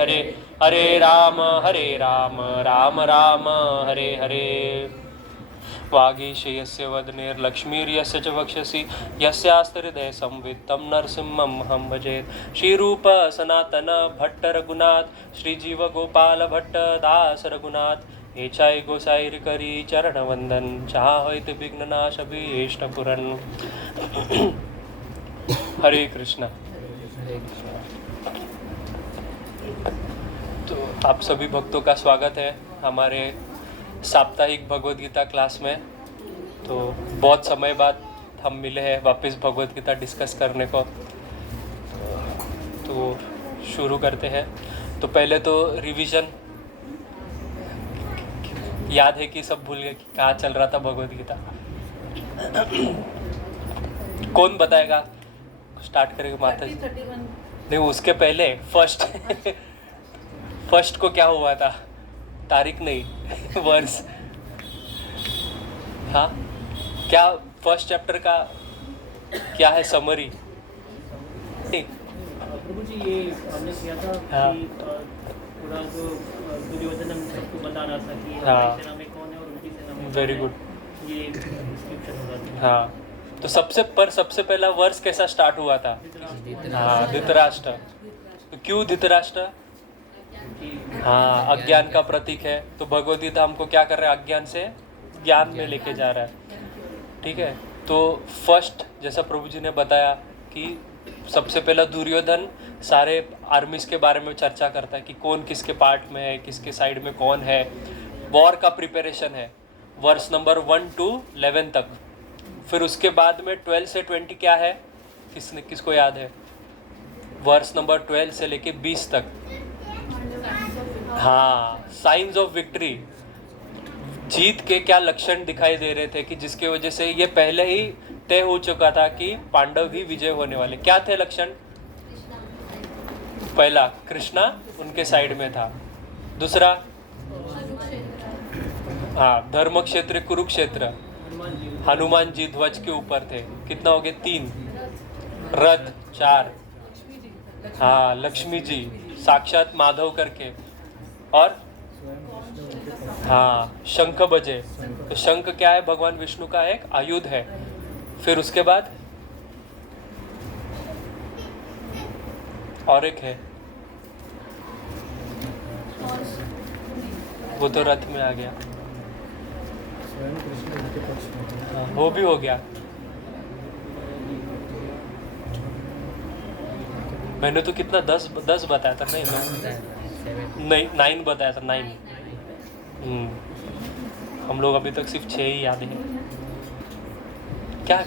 हरे हरे राम राम राम हरे हरे। वागीशयस्य वदनेर्लक्ष्मीर्यस्य च वक्षसि यस्यास्ते संवित् तं नरसिंहमहं भजे। श्रीरूप सनातन भट्ट रघुनाथ श्रीजीव गोपाल भट्ट दास रघुनाथ एचाई गोसाई करी चरण वंदन चाहत विघ्ननाश भीष्टपुरन। हरे कृष्णा। तो आप सभी भक्तों का स्वागत है हमारे साप्ताहिक भगवद गीता क्लास में। तो बहुत समय बाद हम मिले हैं वापस भगवद गीता डिस्कस करने को। तो शुरू करते हैं। तो पहले तो रिवीजन, याद है कि सब भूल गए कि कहाँ चल रहा था भगवद गीता? कौन बताएगा? स्टार्ट करेंगे माता जी। नहीं, उसके पहले फर्स्ट को क्या हुआ था? तारीख नहीं वर्ष। हाँ, क्या फर्स्ट चैप्टर का क्या है समरी? प्रभु जी ये हमने किया था हाँ। कि पूरा जो दुर्योधन हम सबको बता रहा था कि हाँ। हमारी सेना में कौन है और उनकी सेना में वेरी कौन गुड। है। ये डिस्क्रिप्शन हो रहा था। हाँ, तो सबसे पहला वर्ष कैसा स्टार्ट हुआ था? हाँ, धृतराष्ट्र। तो क्यों धृतराष्ट्र? हाँ, अज्ञान का प्रतीक है। तो भगवद गीता हमको क्या कर रहा है? अज्ञान से ज्ञान में लेके जा रहा है। ठीक है। तो फर्स्ट, जैसा प्रभु जी ने बताया कि सबसे पहला दुर्योधन सारे आर्मीज के बारे में चर्चा करता है कि कौन किसके पार्ट में है, किसके साइड में कौन है। वॉर का प्रिपरेशन है वर्ष नंबर 1 to 11 तक। फिर उसके बाद में 12 से 20 क्या है? किसको याद है? वर्ष नंबर 12 से लेके 20 तक। हाँ, साइंस ऑफ विक्ट्री, जीत के क्या लक्षण दिखाई दे रहे थे कि जिसके वजह से ये पहले ही तय हो चुका था कि पांडव ही विजय होने वाले। क्या थे लक्षण? पहला, कृष्णा उनके साइड में था। दूसरा, हाँ, धर्म क्षेत्र कुरुक्षेत्र, हनुमान जी ध्वज के ऊपर थे। कितना हो गया? 3। रथ 4, हाँ, लक्ष्मी जी साक्षात माधव करके, और हाँ, शंख बजे। तो शंख क्या है? भगवान विष्णु का एक आयुध है। फिर उसके बाद और एक है, वो तो रथ में आ गया। हाँ, वो भी हो गया। मैंने तो कितना 10 बताया था। नहीं 9 बताया था। 9। हम लोग अभी तक सिर्फ 6 ही याद है। क्या?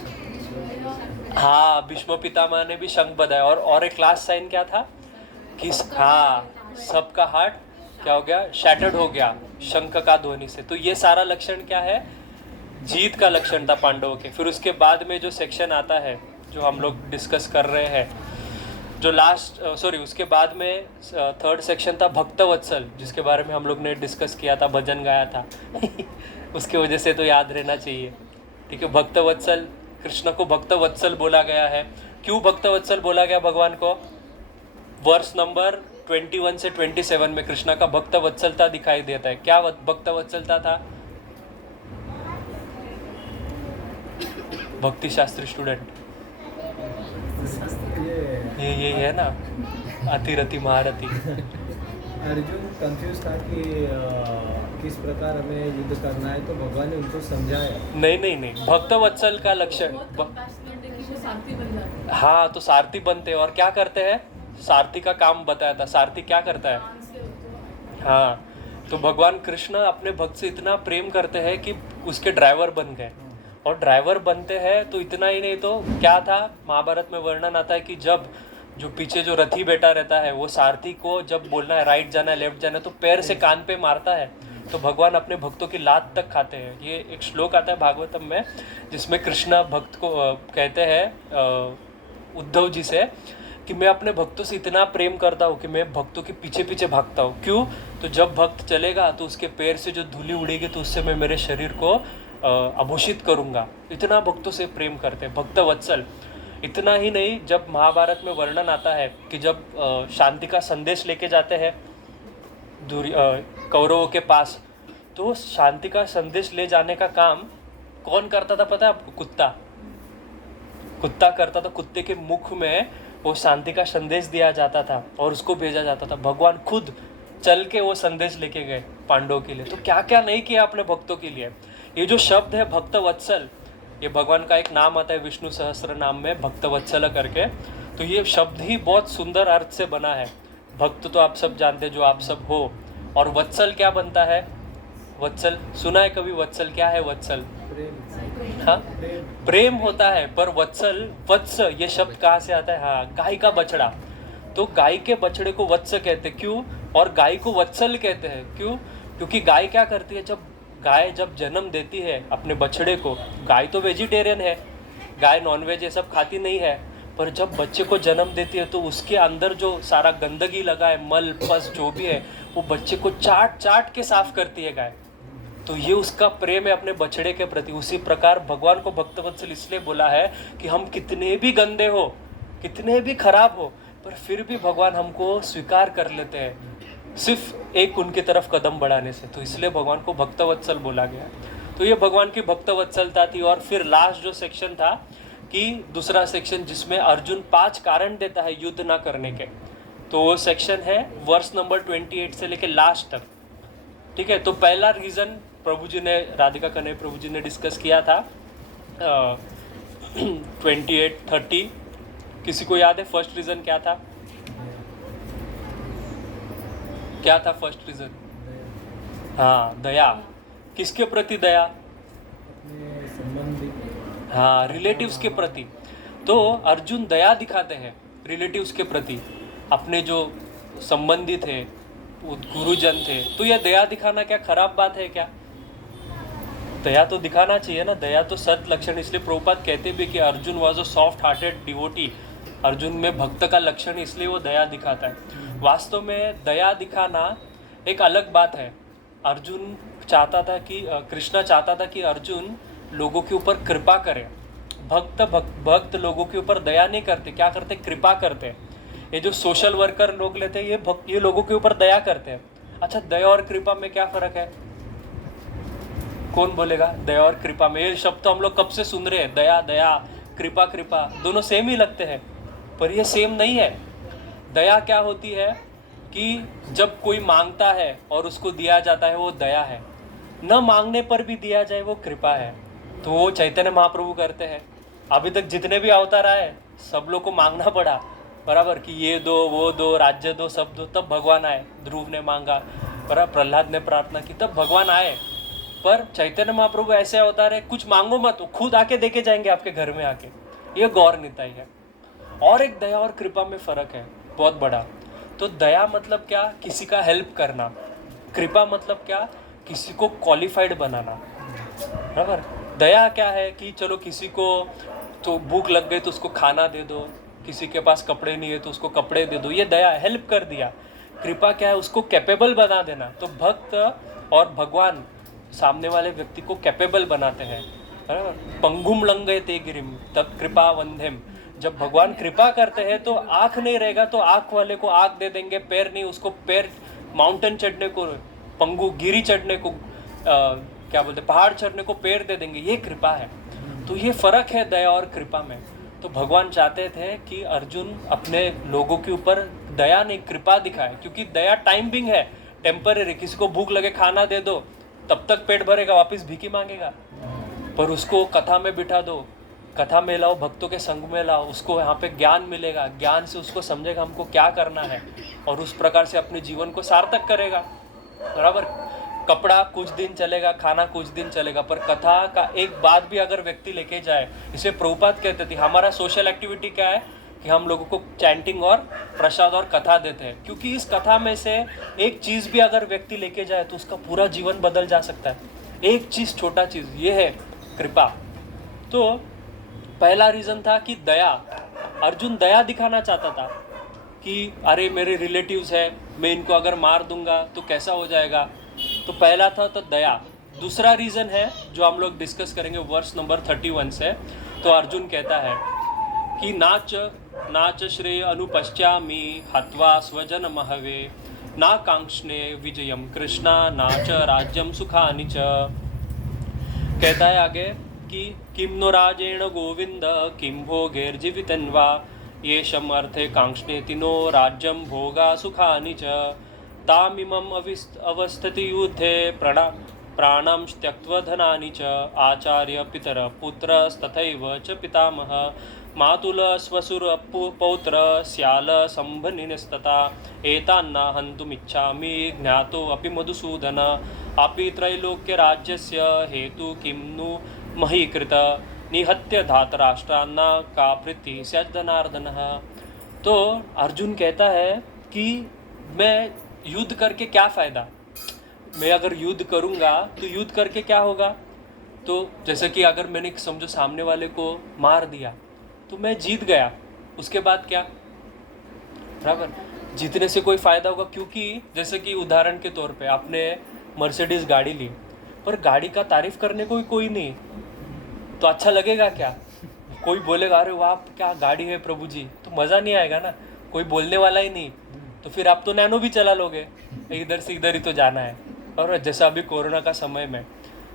हाँ, भीष्म पितामह ने भी शंख बजाया। और एक क्लास साइन क्या था? कि हाँ, सबका हार्ट क्या हो गया? शैटर्ड हो गया शंख का ध्वनि से। तो ये सारा लक्षण क्या है? जीत का लक्षण था पांडवों के। फिर उसके बाद में जो सेक्शन आता है जो हम लोग डिस्कस कर रहे हैं, जो उसके बाद में थर्ड सेक्शन था भक्तवत्सल, जिसके बारे में हम लोग ने डिस्कस किया था, भजन गाया था उसके वजह से तो याद रहना चाहिए। ठीक है। भक्तवत्सल, कृष्ण को भक्तवत्सल बोला गया है। क्यों भक्तवत्सल बोला गया भगवान को? वर्ष नंबर 21 से 27 में कृष्ण का भक्तवत्सलता दिखाई देता है। क्या भक्तवत्सलता था? भक्ति शास्त्री स्टूडेंट, ये है ना, अतिरति महारथी। अर्जुन कंफ्यूज था कि किस प्रकार हमें युद्ध करना है, तो भगवान ने उनको समझाया। नहीं, भक्तवत्सल का लक्षण। हाँ, तो सारथी बनते हैं और क्या करते हैं? सारथी का काम बताया था। सारथी क्या करता है? हाँ, तो भगवान कृष्ण अपने भक्त से इतना प्रेम करते हैं कि उसके ड्राइवर बन गए। और ड्राइवर बनते हैं तो इतना ही नहीं, तो क्या था? महाभारत में वर्णन आता है कि जब जो पीछे जो रथी बैठा रहता है वो सारथी को जब बोलना है राइट जाना है, लेफ्ट जाना है, तो पैर से कान पे मारता है। तो भगवान अपने भक्तों की लात तक खाते हैं। ये एक श्लोक आता है भागवतम में, जिसमें कृष्ण भक्त को कहते हैं उद्धव जी से कि मैं अपने भक्तों से इतना प्रेम करता हूँ कि मैं भक्तों के पीछे पीछे भागता हूँ। क्यों? तो जब भक्त चलेगा तो उसके पैर से जो धूली उड़ेगी तो उससे मैं मेरे शरीर को आभूषित करूँगा। इतना भक्तों से प्रेम करते हैं, भक्त वत्सल। इतना ही नहीं, जब महाभारत में वर्णन आता है कि जब शांति का संदेश लेके जाते हैं कौरवों के पास, तो शांति का संदेश ले जाने का काम कौन करता था पता है आपको? कुत्ता करता था। कुत्ते के मुख में वो शांति का संदेश दिया जाता था और उसको भेजा जाता था। भगवान खुद चल के वो संदेश लेके गए पांडवों के लिए। तो क्या क्या नहीं किया अपने भक्तों के लिए। ये जो शब्द है भक्त वत्सल, ये भगवान का एक नाम आता है विष्णु सहस्त्र नाम में, भक्त वत्सल करके। तो ये शब्द ही बहुत सुंदर अर्थ से बना है। भक्त तो आप सब जानते हैं, जो आप सब हो। और वत्सल क्या बनता है? वत्सल सुना है कभी? वत्सल क्या है? वत्सल हाँ प्रेम होता है। पर वत्सल, वत्स ये शब्द कहाँ से आता है? हाँ, गाय का बछड़ा। तो गाय के बछड़े को वत्स कहते हैं, क्यों? और गाय को वत्सल कहते हैं, क्यों? क्योंकि गाय क्या करती है, गाय जब जन्म देती है अपने बछड़े को, गाय तो वेजिटेरियन है, गाय नॉनवेज ये सब खाती नहीं है, पर जब बच्चे को जन्म देती है तो उसके अंदर जो सारा गंदगी लगा है, मल पस जो भी है, वो बच्चे को चाट चाट के साफ करती है गाय। तो ये उसका प्रेम है अपने बछड़े के प्रति। उसी प्रकार भगवान को भक्तवत्सल इसलिए बोला है कि हम कितने भी गंदे हो, कितने भी खराब हो, पर फिर भी भगवान हमको स्वीकार कर लेते हैं सिर्फ एक उनकी तरफ कदम बढ़ाने से। तो इसलिए भगवान को भक्तवत्सल बोला गया। तो ये भगवान की भक्तवत्सलता थी। और फिर लास्ट जो सेक्शन था कि दूसरा सेक्शन जिसमें अर्जुन 5 कारण देता है युद्ध ना करने के, तो वो सेक्शन है वर्स नंबर 28 से लेके लास्ट तक। ठीक है, तो पहला रीज़न प्रभु जी ने, राधिका कन्हैया प्रभु जी ने डिस्कस किया था 28-30। किसी को याद है फर्स्ट रीज़न क्या था? क्या था फर्स्ट रीज़न? हाँ, दया। किसके प्रति दया? अपने संबंधी, हाँ, रिलेटिव्स के प्रति। तो अर्जुन दया दिखाते हैं रिलेटिव्स के प्रति, अपने जो संबंधी थे, वो गुरुजन थे। तो यह दया दिखाना क्या खराब बात है क्या? दया तो दिखाना चाहिए ना। दया तो सत लक्षण, इसलिए प्रभुपाद कहते भी कि Arjun was a soft hearted devotee. Arjun में भक्त का लक्षण, इसलिए वो दया दिखाता है। वास्तव में दया दिखाना एक अलग बात है। अर्जुन चाहता था कि कृष्णा चाहता था कि अर्जुन लोगों के ऊपर कृपा करे। भक्त लोगों के ऊपर दया नहीं करते, क्या करते? कृपा करते। ये जो सोशल वर्कर लोग लेते हैं, ये लोगों के ऊपर दया करते हैं। अच्छा, दया और कृपा में क्या फर्क है? कौन बोलेगा? दया और कृपा में, ये शब्द तो हम लोग कब से सुन रहे हैं। दया दया, कृपा कृपा, दोनों सेम ही लगते हैं, पर ये सेम नहीं है। दया क्या होती है कि जब कोई मांगता है और उसको दिया जाता है, वो दया है। न मांगने पर भी दिया जाए, वो कृपा है। तो वो चैतन्य महाप्रभु करते हैं। अभी तक जितने भी अवतार आए, सब लोग को मांगना पड़ा, बराबर, कि ये दो, वो दो, राज्य दो, सब दो, तब भगवान आए। ध्रुव ने मांगा, बराबर, प्रहलाद ने प्रार्थना की, तब भगवान आए। पर चैतन्य महाप्रभु ऐसे अवतार है, कुछ मांगो मत, वो खुद आके देके जाएंगे आपके घर में आके। ये गौर निताई है। और एक दया और कृपा में फर्क है बहुत बड़ा। तो दया मतलब क्या? किसी का हेल्प करना। कृपा मतलब क्या? किसी को क्वालिफाइड बनाना, बराबर। दया क्या है कि चलो किसी को तो भूख लग गई तो उसको खाना दे दो, किसी के पास कपड़े नहीं है तो उसको कपड़े दे दो, ये दया, हेल्प कर दिया। कृपा क्या है? उसको कैपेबल बना देना। तो भक्त और भगवान सामने वाले व्यक्ति को कैपेबल बनाते हैं, बराबर। पंगुम लंघयते गिरिम तब कृपा वंध्यम। जब भगवान कृपा करते हैं तो आँख नहीं रहेगा तो आँख वाले को आँख दे देंगे, पैर नहीं, उसको पैर, माउंटेन चढ़ने को पंगु, गिरी चढ़ने को क्या बोलते, पहाड़ चढ़ने को पैर दे देंगे, ये कृपा है। तो ये फर्क है दया और कृपा में। तो भगवान चाहते थे कि अर्जुन अपने लोगों के ऊपर दया नहीं कृपा दिखाए, क्योंकि दया टाइम बिंग है, टेम्पररी। किसी को भूख लगे खाना दे दो, तब तक पेट भरेगा, वापस भीखी मांगेगा। पर उसको कथा में बिठा दो, कथा में लाओ, भक्तों के संग में लाओ, उसको यहाँ पे ज्ञान मिलेगा, ज्ञान से उसको समझेगा हमको क्या करना है, और उस प्रकार से अपने जीवन को सार्थक करेगा, बराबर। कपड़ा कुछ दिन चलेगा, खाना कुछ दिन चलेगा, पर कथा का एक बात भी अगर व्यक्ति लेके जाए, इसे प्रभुपाद कहते थे हमारा सोशल एक्टिविटी क्या है कि हम लोगों को चैंटिंग और प्रसाद और कथा देते हैं, क्योंकि इस कथा में से एक चीज़ भी अगर व्यक्ति लेके जाए तो उसका पूरा जीवन बदल जा सकता है। एक चीज़, छोटा चीज़, ये है कृपा। तो पहला रीज़न था कि दया, अर्जुन दया दिखाना चाहता था कि अरे मेरे रिलेटिव्स है, मैं इनको अगर मार दूंगा तो कैसा हो जाएगा। तो पहला था तो दया। दूसरा रीज़न है जो हम लोग डिस्कस करेंगे वर्स नंबर 31 से। तो अर्जुन कहता है कि नाच श्रेय अनुपश्चामि हत्वा स्वजन महवे नाकांक्षणे विजयम कृष्णा नाच राज्यम सुखानि च। कहता है आगे कि किम नो राजेण गोविंद किम भोगैर्जीवितन्वा येषम अर्थे कांक्षणेति नो राज्यम भोगा सुखानि च। तामिमम अवस्थिति युद्धे प्राणं त्यक्त्वा धनानि च आचार्य पितर पुत्रस्तथैव च पितामह मातुल स्वसुर पौत्र स्याल संभनिनस्तता एतान्न हन्तुमिच्छामि ज्ञातो अपि मधुसूदन अपि त्रैलोक्य राज्यस्य हेतु किं नु मही कृत निहत्य धातराष्ट्रान्ना का प्रीति स्यात् जनार्दनः। तो अर्जुन कहता है कि मैं युद्ध करके क्या फ़ायदा, मैं अगर युद्ध करूँगा तो युद्ध करके क्या होगा। तो जैसे कि अगर मैंने समझो सामने वाले को मार दिया तो मैं जीत गया, उसके बाद क्या, बराबर, जीतने से कोई फ़ायदा होगा। क्योंकि जैसे कि उदाहरण के तौर पे आपने मर्सिडीज़ गाड़ी ली पर गाड़ी का तारीफ़ करने को कोई नहीं, तो अच्छा लगेगा क्या। कोई बोलेगा अरे वाह क्या गाड़ी है प्रभु जी, तो मज़ा नहीं आएगा ना, कोई बोलने वाला ही नहीं। तो फिर आप तो नैनो भी चला लोगे, इधर से इधर ही तो जाना है। और जैसा अभी कोरोना का समय में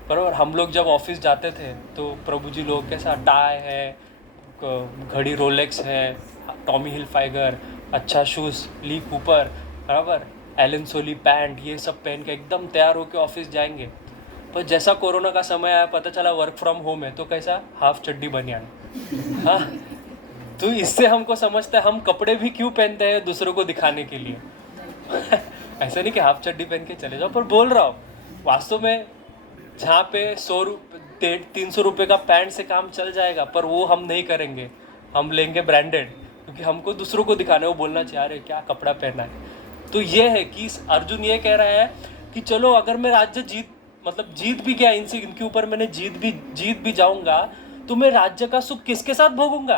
बराबर हम लोग जब ऑफिस जाते थे तो प्रभु जी लोग कैसा टाई है, घड़ी रोलेक्स है, टॉमी हिलफाइगर, अच्छा शूज़ ली कूपर, बराबर एलन सोली पैंट, ये सब पहन के एकदम तैयार होकर ऑफिस जाएंगे। पर जैसा कोरोना का समय आया पता चला वर्क फ्रॉम होम है तो कैसा हाफ चड्डी बनियान। हाँ, तो इससे हमको समझते हैं हम कपड़े भी क्यों पहनते हैं दूसरों को दिखाने के लिए। ऐसा नहीं कि हाफ चड्डी पहन के चले जाओ, पर बोल रहा हूँ वास्तव में जहाँ पे 300 रुपये का पैंट से काम चल जाएगा, पर वो हम नहीं करेंगे, हम लेंगे ब्रांडेड, क्योंकि हमको दूसरों को दिखाने वो बोलना चाहिए अरे क्या कपड़ा पहना है। तो ये है कि अर्जुन ये कह रहा है कि चलो अगर मैं राज्य जीत भी गया इनके ऊपर, मैंने जीत भी जाऊंगा तो मैं राज्य का सुख किसके साथ भोगूंगा,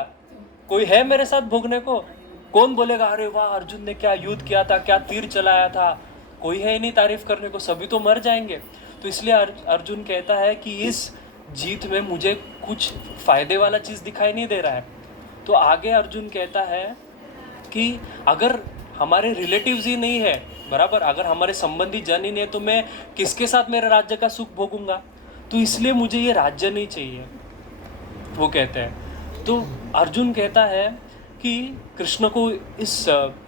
कोई है मेरे साथ भोगने को। कौन बोलेगा अरे वाह अर्जुन ने क्या युद्ध किया था, क्या तीर चलाया था, कोई है ही नहीं तारीफ करने को, सभी तो मर जाएंगे। तो इसलिए अर्जुन कहता है कि इस जीत में मुझे कुछ फायदे वाला चीज़ दिखाई नहीं दे रहा है। तो आगे अर्जुन कहता है कि अगर हमारे रिलेटिव्स ही नहीं है, बराबर अगर हमारे संबंधी जन ही नहीं है, तो मैं किसके साथ मेरे राज्य का सुख भोगूंगा। तो इसलिए मुझे ये राज्य नहीं चाहिए, वो कहते हैं। तो अर्जुन कहता है कि कृष्ण को इस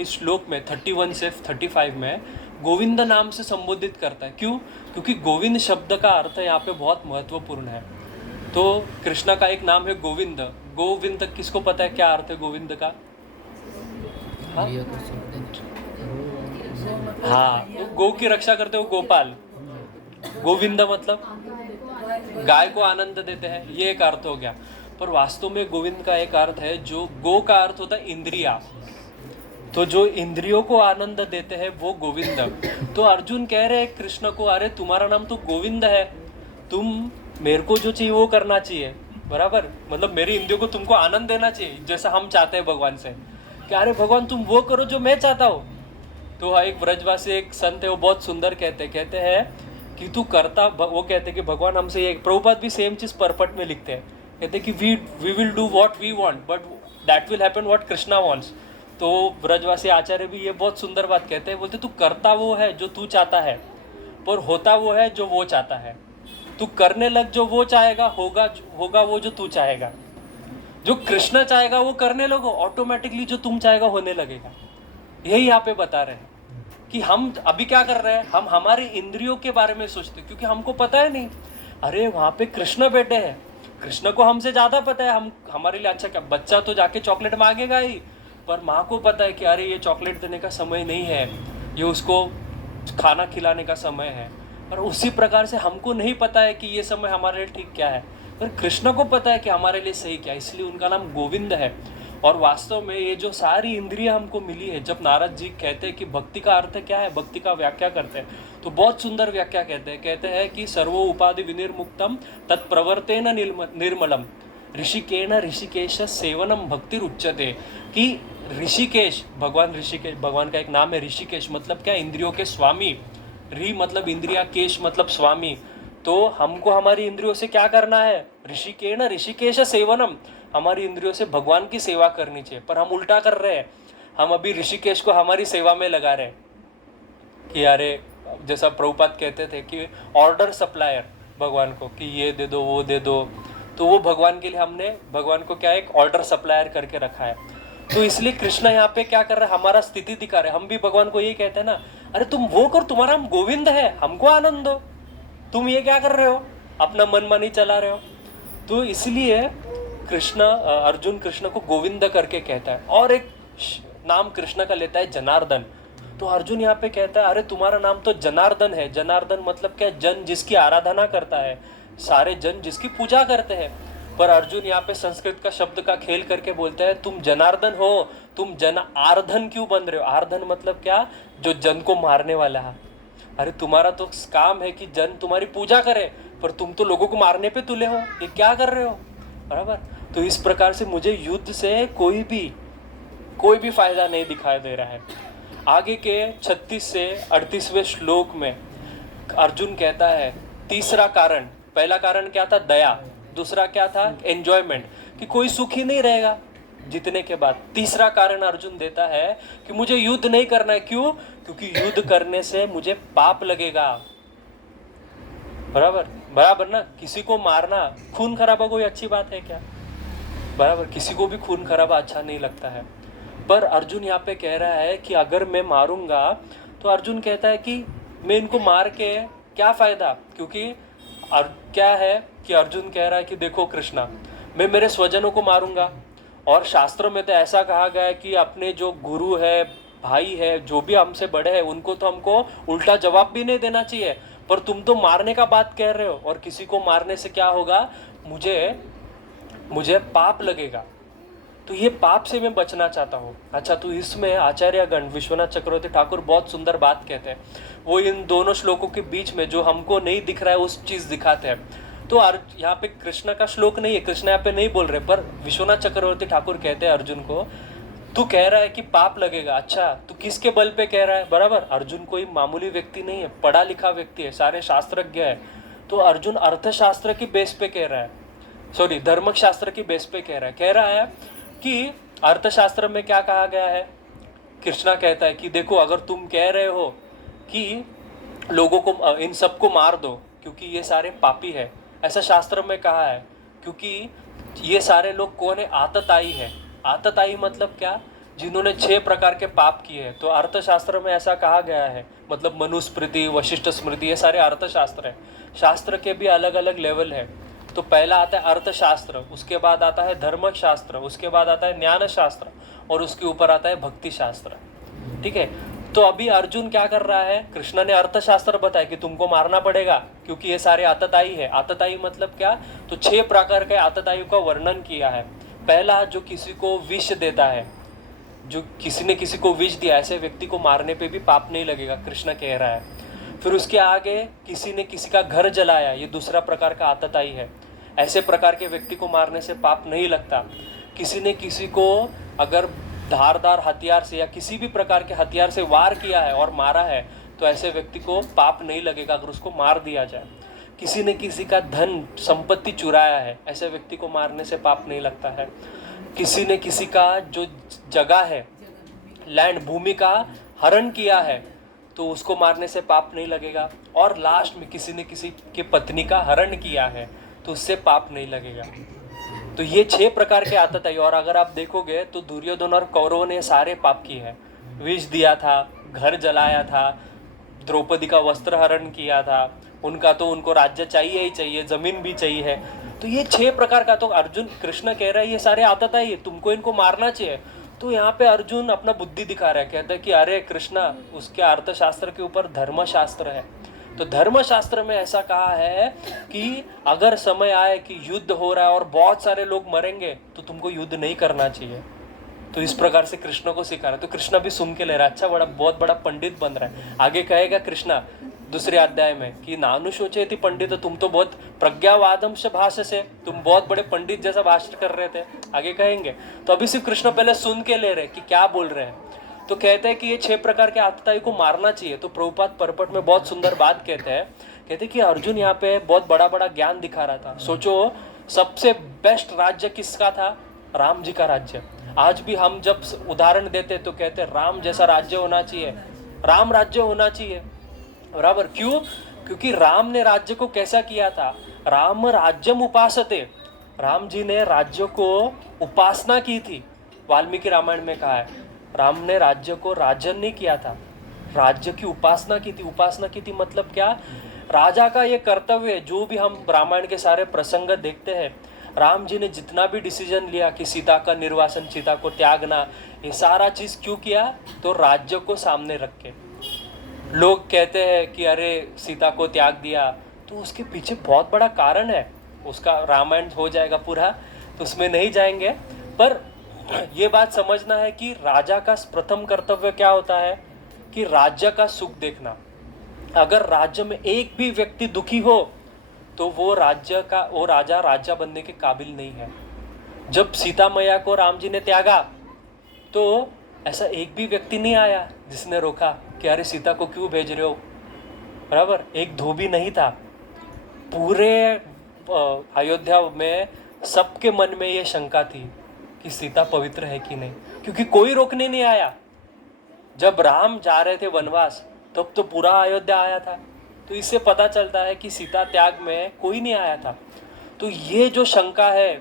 श्लोक में 31 से 35 में गोविंद नाम से संबोधित करता है। क्यों? क्योंकि गोविंद शब्द का अर्थ यहाँ पे बहुत महत्वपूर्ण है। तो कृष्ण का एक नाम है गोविंद। गोविंद किसको पता है क्या अर्थ है गोविंद का? हाँ, तो गौ की रक्षा करते हो गोपाल। गोविंद मतलब गाय को आनंद देते हैं, ये एक अर्थ हो गया। पर वास्तव में गोविंद का एक अर्थ है, जो गो का अर्थ होता है इंद्रिया, तो जो इंद्रियों को आनंद देते हैं वो गोविंद। तो अर्जुन कह रहे हैं कृष्ण को अरे तुम्हारा नाम तो गोविंद है, तुम मेरे को जो चाहिए वो करना चाहिए, बराबर मतलब मेरी इंद्रियों को तुमको आनंद देना चाहिए, जैसा हम चाहते हैं भगवान से कि अरे भगवान तुम वो करो जो मैं चाहता हूँ। तो एक ब्रजवासी एक संत है, वो बहुत सुंदर कहते हैं कि तू करता, वो कहते हैं कि भगवान हमसे ये, प्रभुपाद भी सेम चीज़ परपट में लिखते हैं, कहते हैं कि we will do what we want but that will happen what Krishna wants. तो ब्रजवासी आचार्य भी ये बहुत सुंदर बात कहते हैं, बोलते तू करता वो है जो तू चाहता है, पर होता वो है जो वो चाहता है। तू करने लग जो वो चाहेगा, होगा वो जो तू चाहेगा। जो कृष्ण चाहेगा वो करने लगो, ऑटोमेटिकली जो तुम चाहेगा होने लगेगा। यही यहाँ पे बता रहे हैं कि हम अभी क्या कर रहे हैं, हम हमारी इंद्रियों के बारे में सोचते हैं, क्योंकि हमको पता है नहीं अरे वहाँ पे कृष्ण बैठे हैं, कृष्ण को हमसे ज़्यादा पता है। हम हमारे लिए अच्छा क्या, बच्चा तो जाके चॉकलेट मांगेगा ही, पर माँ को पता है कि अरे ये चॉकलेट देने का समय नहीं है, ये उसको खाना खिलाने का समय है। और उसी प्रकार से हमको नहीं पता है कि ये समय हमारे लिए ठीक क्या है, पर कृष्ण को पता है कि हमारे लिए सही क्या है, इसलिए उनका नाम गोविंद है। और वास्तव में ये जो सारी इंद्रियां हमको मिली है, जब नारद जी कहते हैं कि भक्ति का अर्थ क्या है, भक्ति का व्याख्या करते हैं, तो बहुत सुंदर व्याख्या कहते हैं कि सर्वो उपाधि विनिर्मुक्तम तत्प्रवर्तेन निर्मलम ऋषिकेन ऋषिकेश सेवनम भक्तिर उच्यते। कि ऋषिकेश भगवान का एक नाम है ऋषिकेश, मतलब क्या, इंद्रियों के स्वामी। ऋ मतलब इंद्रिया, केश मतलब स्वामी। तो हमको हमारी इंद्रियों से क्या करना है, ऋषिकेन ऋषिकेश सेवनम, हमारी इंद्रियों से भगवान की सेवा करनी चाहिए, पर हम उल्टा कर रहे हैं। हम अभी ऋषिकेश को हमारी सेवा में लगा रहे हैं कि अरे, जैसा प्रभुपाद कहते थे कि ऑर्डर सप्लायर भगवान को, कि ये दे दो वो दे दो, तो वो भगवान के लिए हमने भगवान को क्या एक ऑर्डर सप्लायर करके रखा है। तो इसलिए कृष्ण यहाँ पे क्या कर रहा है, हमारा स्थिति दिखा रहे हैं। हम भी भगवान को यही कहते हैं ना, अरे तुम वो कर, तुम्हारा हम गोविंद है, हमको आनंद दो, तुम ये क्या कर रहे हो, अपना मन मानी चला रहे हो। तो इसलिए कृष्ण, अर्जुन कृष्ण को गोविंद करके कहता है, और एक नाम कृष्ण का लेता है जनार्दन। तो अर्जुन यहाँ पे कहता है अरे तुम्हारा नाम तो जनार्दन है। जनार्दन मतलब क्या, जन जिसकी आराधना करता है, सारे जन जिसकी पूजा करते हैं। पर अर्जुन यहाँ पे संस्कृत का शब्द का खेल करके बोलता है तुम जनार्दन हो, तुम जन आर्धन क्यों बन रहे हो। आर्धन मतलब क्या, जो जन को मारने वाला है। अरे तुम्हारा तो काम है कि जन तुम्हारी पूजा करे, पर तुम तो लोगों को मारने पे तुले हो, ये क्या कर रहे हो, बराबर। तो इस प्रकार से मुझे युद्ध से कोई भी फायदा नहीं दिखाई दे रहा है। आगे के 36 से 38वें श्लोक में अर्जुन कहता है तीसरा कारण, पहला कारण क्या था, दया, दूसरा क्या था, एंजॉयमेंट, कि कोई सुखी नहीं रहेगा जीतने के बाद। तीसरा कारण अर्जुन देता है कि मुझे युद्ध नहीं करना है। क्यों? क्योंकि युद्ध करने से मुझे पाप लगेगा, बराबर ना। किसी को मारना, खून खराबा कोई अच्छी बात है क्या, बराबर, किसी को भी खून खराबा अच्छा नहीं लगता है। पर अर्जुन यहाँ पे कह रहा है कि अगर मैं मारूंगा, तो अर्जुन कहता है कि मैं इनको मार के क्या फायदा, क्योंकि क्या है कि अर्जुन कह रहा है कि देखो कृष्णा, मैं मेरे स्वजनों को मारूंगा, और शास्त्रों में तो ऐसा कहा गया है कि अपने जो गुरु है, भाई है, जो भी हमसे बड़े हैं, उनको तो हमको उल्टा जवाब भी नहीं देना चाहिए। पर तुम तो मारने का बात कह रहे हो, और किसी को मारने से क्या होगा, मुझे पाप लगेगा। तो ये पाप से मैं बचना चाहता हूँ। अच्छा, तो इसमें आचार्यगण विश्वनाथ चक्रवर्ती ठाकुर बहुत सुंदर बात कहते हैं। वो इन दोनों श्लोकों के बीच में जो हमको नहीं दिख रहा है उस चीज दिखाते हैं। तो यहाँ पे कृष्ण का श्लोक नहीं है, कृष्ण यहाँ पे नहीं बोल रहे, पर विश्वनाथ चक्रवर्ती ठाकुर कहते हैं अर्जुन को, तू कह रहा है कि पाप लगेगा, अच्छा तू किसके बल पे कह रहा है, बराबर। अर्जुन कोई मामूली व्यक्ति नहीं है, पढ़ा लिखा व्यक्ति है, सारे शास्त्रज्ञ है। तो अर्जुन अर्थशास्त्र की बेस पे कह रहा है, सॉरी धर्मशास्त्र की बेस पे कह रहा है कि अर्थशास्त्र में क्या कहा गया है। कृष्णा कहता है कि देखो, अगर तुम कह रहे हो कि लोगों को, इन सबको मार दो क्योंकि ये सारे पापी है, ऐसा शास्त्र में कहा है, क्योंकि ये सारे लोग कौन है, आतताई है। आतताई मतलब क्या, जिन्होंने 6 प्रकार के पाप किए हैं। तो अर्थशास्त्र में ऐसा कहा गया है, मतलब मनुस्मृति, वशिष्ठ स्मृति, ये सारे अर्थशास्त्र है। शास्त्र के भी अलग अलग लेवल है। तो पहला आता है अर्थशास्त्र, उसके बाद आता है धर्मशास्त्र, उसके बाद आता है ज्ञान शास्त्र, और उसके ऊपर आता है भक्ति शास्त्र। ठीक है। तो अभी अर्जुन क्या कर रहा है, कृष्ण ने अर्थशास्त्र बताया कि तुमको मारना पड़ेगा क्योंकि ये सारे आतताई है। आतताई मतलब क्या, तो 6 प्रकार के आतताइयों का वर्णन किया है। पहला, जो किसी को विष देता है, जो किसी ने किसी को विष दिया, ऐसे व्यक्ति को मारने पे भी पाप नहीं लगेगा, कृष्ण कह रहा है। फिर उसके आगे, किसी ने किसी का घर जलाया, ये दूसरा प्रकार का आतताई है, ऐसे प्रकार के व्यक्ति को मारने से पाप नहीं लगता। किसी ने किसी को अगर धारदार हथियार से या किसी भी प्रकार के हथियार से वार किया है और मारा है, तो ऐसे व्यक्ति को पाप नहीं लगेगा अगर उसको मार दिया जाए। किसी ने किसी का धन संपत्ति चुराया है, ऐसे व्यक्ति को मारने से पाप नहीं लगता है। किसी ने किसी का जो जगह है, लैंड, भूमि का हरण किया है, तो उसको मारने से पाप नहीं लगेगा। और लास्ट में किसी ने किसी की पत्नी का हरण किया है, तो उससे पाप नहीं लगेगा। तो ये 6 प्रकार के आतताई। और अगर आप देखोगे तो दुर्योधन और कौरवों ने सारे पाप किए हैं। विष दिया था, घर जलाया था, द्रौपदी का वस्त्र हरण किया था, उनको राज्य चाहिए ही चाहिए, जमीन भी चाहिए है। तो ये 6 प्रकार का, तो अर्जुन, कृष्ण कह रहा है ये सारे आतताई है, तुमको इनको मारना चाहिए। तो यहाँ पे अर्जुन अपना बुद्धि दिखा रहा है, कहता है कि अरे कृष्णा, उसके अर्थशास्त्र के ऊपर धर्मशास्त्र है। तो धर्मशास्त्र में ऐसा कहा है कि अगर समय आए कि युद्ध हो रहा है और बहुत सारे लोग मरेंगे, तो तुमको युद्ध नहीं करना चाहिए। तो इस प्रकार से कृष्ण को सिखा रहा है। तो कृष्ण भी सुन के ले रहा है, अच्छा, बहुत बड़ा पंडित बन रहा है। आगे कहेगा कृष्ण दूसरे अध्याय में कि नानुशोचेति पंडित, तुम तो बहुत प्रज्ञावादम से भाष्य से, तुम बहुत बड़े पंडित जैसा भाषण कर रहे थे, आगे कहेंगे। तो अभी सिर्फ कृष्ण पहले सुन के ले रहे कि क्या बोल रहे हैं। तो कहते हैं कि ये 6 प्रकार के आतताई को मारना चाहिए। तो प्रभुपाद परपट में बहुत सुंदर बात कहते हैं कि अर्जुन यहाँ पे बहुत बड़ा ज्ञान दिखा रहा था। सोचो सबसे बेस्ट राज्य किसका था? राम जी का राज्य। आज भी हम जब उदाहरण देते तो कहते राम जैसा राज्य होना चाहिए, राम राज्य होना चाहिए, बराबर। क्यों? क्योंकि राम ने राज्य को कैसा किया था? राम राज्यम उपासते, राम जी ने राज्य को उपासना की थी। वाल्मीकि रामायण में कहा है राम ने राज्य को राजन नहीं किया था, राज्य की उपासना की थी। उपासना की थी मतलब क्या? राजा का ये कर्तव्य है। जो भी हम रामायण के सारे प्रसंग देखते हैं, राम जी ने जितना भी डिसीजन लिया कि सीता का निर्वासन, सीता को त्यागना, ये सारा चीज क्यों किया? तो राज्य को सामने रख के। लोग कहते हैं कि अरे सीता को त्याग दिया, तो उसके पीछे बहुत बड़ा कारण है। उसका रामायण हो जाएगा पूरा, तो उसमें नहीं जाएंगे। पर ये बात समझना है कि राजा का प्रथम कर्तव्य क्या होता है कि राज्य का सुख देखना। अगर राज्य में एक भी व्यक्ति दुखी हो तो वो राजा राजा बनने के काबिल नहीं है। जब सीता मैया को राम जी ने त्यागा तो ऐसा एक भी व्यक्ति नहीं आया जिसने रोका कि अरे सीता को क्यों भेज रहे हो, बराबर। एक धोबी नहीं था। पूरे अयोध्या में सबके मन में ये शंका थी कि सीता पवित्र है कि नहीं, क्योंकि कोई रोकने नहीं आया। जब राम जा रहे थे वनवास तब तो पूरा अयोध्या आया था, तो इससे पता चलता है कि सीता त्याग में कोई नहीं आया था। तो ये जो शंका है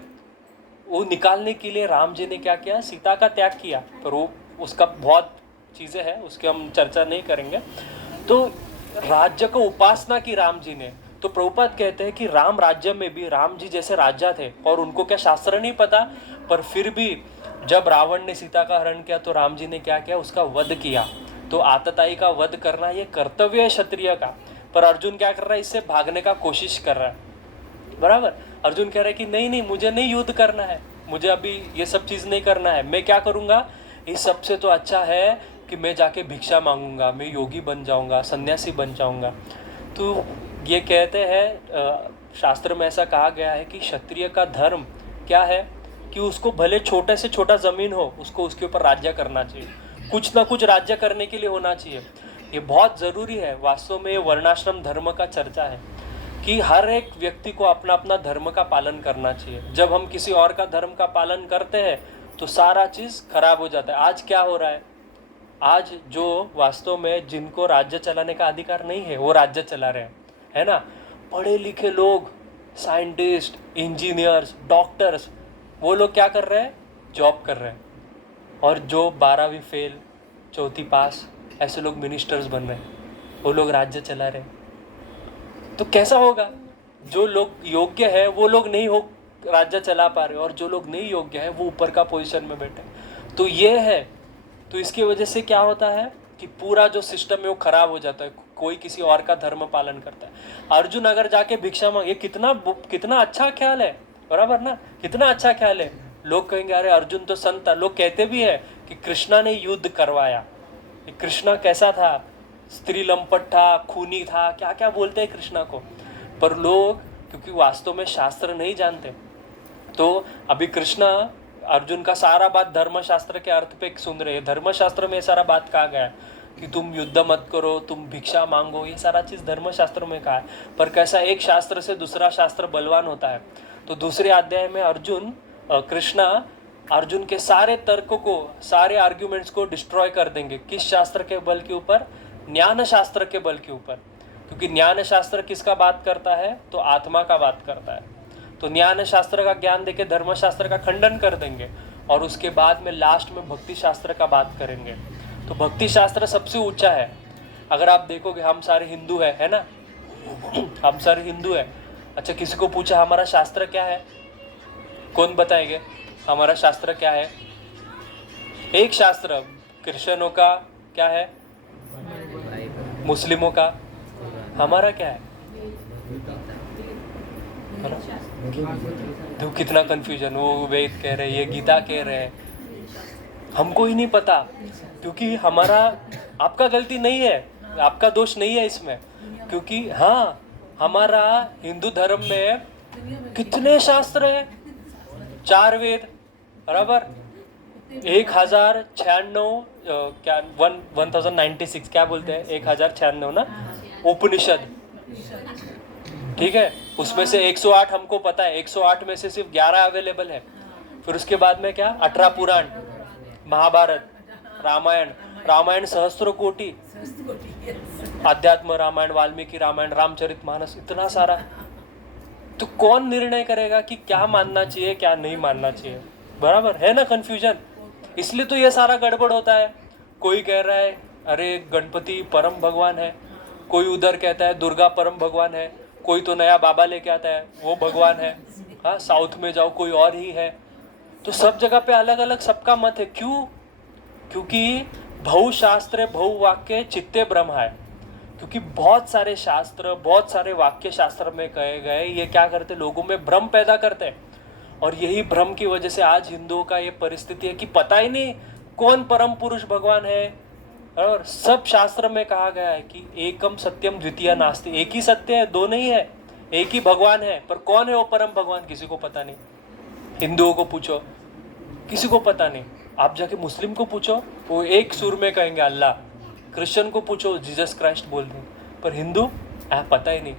वो निकालने के लिए राम जी ने क्या किया? सीता का त्याग किया। पर वो उसका बहुत चीज़ें हैं, उसकी हम चर्चा नहीं करेंगे। तो राज्य को उपासना की राम जी ने। तो प्रभुपाद कहते हैं कि राम राज्य में भी राम जी जैसे राजा थे, और उनको क्या शास्त्र नहीं पता, पर फिर भी जब रावण ने सीता का हरण किया तो राम जी ने क्या किया? उसका वध किया। तो आतताई का वध करना ये कर्तव्य है क्षत्रिय का। पर अर्जुन क्या कर रहा है? इससे भागने का कोशिश कर रहा है, बराबर। अर्जुन कह रहा है कि नहीं नहीं, मुझे नहीं युद्ध करना है, मुझे अभी ये सब चीज़ नहीं करना है। मैं क्या करूँगा? इस सबसे तो अच्छा है कि मैं जाके भिक्षा मांगूंगा, मैं योगी बन जाऊंगा, सन्यासी बन जाऊंगा। तो ये कहते हैं शास्त्र में ऐसा कहा गया है कि क्षत्रिय का धर्म क्या है कि उसको भले छोटे से छोटा ज़मीन हो, उसको उसके ऊपर राज्य करना चाहिए। कुछ ना कुछ राज्य करने के लिए होना चाहिए। ये बहुत ज़रूरी है। वास्तव में ये वर्णाश्रम धर्म का चर्चा है कि हर एक व्यक्ति को अपना अपना धर्म का पालन करना चाहिए। जब हम किसी और का धर्म का पालन करते हैं तो सारा चीज़ खराब हो जाता है। आज क्या हो रहा है? आज जो वास्तव में जिनको राज्य चलाने का अधिकार नहीं है वो राज्य चला रहे हैं, है ना। पढ़े लिखे लोग, साइंटिस्ट, इंजीनियर्स, डॉक्टर्स, वो लोग क्या कर रहे हैं? जॉब कर रहे हैं। और जो 12वीं फेल, 4थी पास, ऐसे लोग मिनिस्टर्स बन रहे हैं, वो लोग राज्य चला रहे हैं। तो कैसा होगा? जो लोग योग्य है वो लोग नहीं हो राज्य चला पा रहे, और जो लोग नहीं योग्य है वो ऊपर का पोजीशन में बैठे। तो ये है। तो इसकी वजह से क्या होता है कि पूरा जो सिस्टम है वो खराब हो जाता है। कोई किसी और का धर्म पालन करता है। अर्जुन अगर जाके भिक्षा मांगे, ये कितना अच्छा ख्याल है, बराबर ना। कितना अच्छा ख्याल है। लोग कहेंगे अरे अर्जुन तो संत था। लोग कहते भी है कि कृष्णा ने युद्ध करवाया। कृष्णा कैसा था? स्त्री लंपट था, खूनी था, क्या क्या बोलते हैं कृष्णा को। पर लोग क्योंकि वास्तव में शास्त्र नहीं जानते, तो अभी कृष्णा अर्जुन का सारा बात धर्मशास्त्र के अर्थ पे सुन रहे हैं। धर्मशास्त्र में सारा बात कहा गया है कि तुम युद्ध मत करो, तुम भिक्षा मांगो, ये सारा चीज़ धर्मशास्त्र में कहा है। पर कैसा एक शास्त्र से दूसरा शास्त्र बलवान होता है। तो दूसरे अध्याय में कृष्णा अर्जुन के सारे तर्क को, सारे आर्ग्यूमेंट्स को डिस्ट्रॉय कर देंगे। किस शास्त्र के बल के ऊपर? ज्ञान शास्त्र के बल के ऊपर। क्योंकि ज्ञान शास्त्र किसका बात करता है? तो आत्मा का बात करता है। तो ज्ञान शास्त्र का ज्ञान देके धर्मशास्त्र का खंडन कर देंगे, और उसके बाद में लास्ट में भक्ति शास्त्र का बात करेंगे। तो भक्ति शास्त्र सबसे ऊंचा है। अगर आप देखोगे हम सारे हिंदू है ना, हम सारे हिंदू है। अच्छा, किसी को पूछा हमारा शास्त्र क्या है, कौन बताएंगे हमारा शास्त्र क्या है? एक शास्त्र क्रिश्चियनों का क्या है, मुस्लिमों का, हमारा क्या है? तो कितना कंफ्यूजन। वो वेद कह रहे हैं, ये गीता कह रहे हैं, हमको ही नहीं पता। क्योंकि हमारा, आपका गलती नहीं है, आपका दोष नहीं है इसमें। क्योंकि हाँ, हमारा हिंदू धर्म में कितने शास्त्र है? 4 वेद, बराबर, 1096 क्या 1096 क्या बोलते हैं, 1096 ना, उपनिषद, ठीक है, उसमें से 108 हमको पता है, 108 में से सिर्फ 11 अवेलेबल है। फिर उसके बाद में क्या, 18 पुराण, महाभारत, रामायण सहस्त्र कोटि, अध्यात्म रामायण, वाल्मीकि रामायण, रामचरितमानस, इतना सारा। तो कौन निर्णय करेगा कि क्या मानना चाहिए क्या नहीं मानना चाहिए? बराबर है ना कंफ्यूजन। इसलिए तो ये सारा गड़बड़ होता है। कोई कह रहा है अरे गणपति परम भगवान है, कोई उधर कहता है दुर्गा परम भगवान है, कोई तो नया बाबा लेके आता है वो भगवान है। हाँ, साउथ में जाओ कोई और ही है। तो सब जगह पे अलग अलग सबका मत है। क्यों? क्योंकि बहु शास्त्र बहु वाक्य चित्ते ब्रह्म है। क्योंकि बहुत सारे शास्त्र, बहुत सारे वाक्य शास्त्र में कहे गए, ये क्या करते, लोगों में भ्रम पैदा करते हैं। और यही भ्रम की वजह से आज हिंदुओं का ये परिस्थिति है कि पता ही नहीं कौन परम पुरुष भगवान है। और सब शास्त्र में कहा गया है कि एकम सत्यम द्वितीय नास्ति, एक ही सत्य है, दो नहीं है, एक ही भगवान है। पर कौन है वो परम भगवान, किसी को पता नहीं। हिंदुओं को पूछो, किसी को पता नहीं। आप जाके मुस्लिम को पूछो, वो एक सुर में कहेंगे अल्लाह। क्रिश्चियन को पूछो, जीसस क्राइस्ट बोल दें। पर हिंदू पता ही नहीं।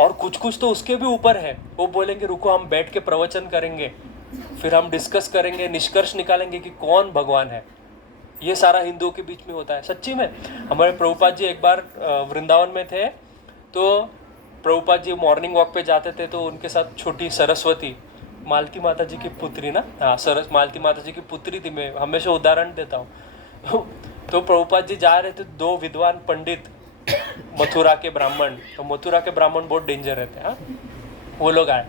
और कुछ कुछ तो उसके भी ऊपर है, वो बोलेंगे रुको हम बैठ के प्रवचन करेंगे, फिर हम डिस्कस करेंगे, निष्कर्ष निकालेंगे कि कौन भगवान है। ये सारा हिंदुओं के बीच में होता है। सच्ची में हमारे प्रभुपाद जी एक बार वृंदावन में थे, तो प्रभुपाद जी मॉर्निंग वॉक पे जाते थे, तो उनके साथ छोटी सरस्वती, मालती माता जी की पुत्री ना, हाँ मालती माता जी की पुत्री थी। मैं हमेशा उदाहरण देता हूँ। तो प्रभुपाद जी जा रहे थे, दो विद्वान पंडित मथुरा के ब्राह्मण, तो मथुरा के ब्राह्मण बहुत डेंजर रहते हैं। वो लोग आए,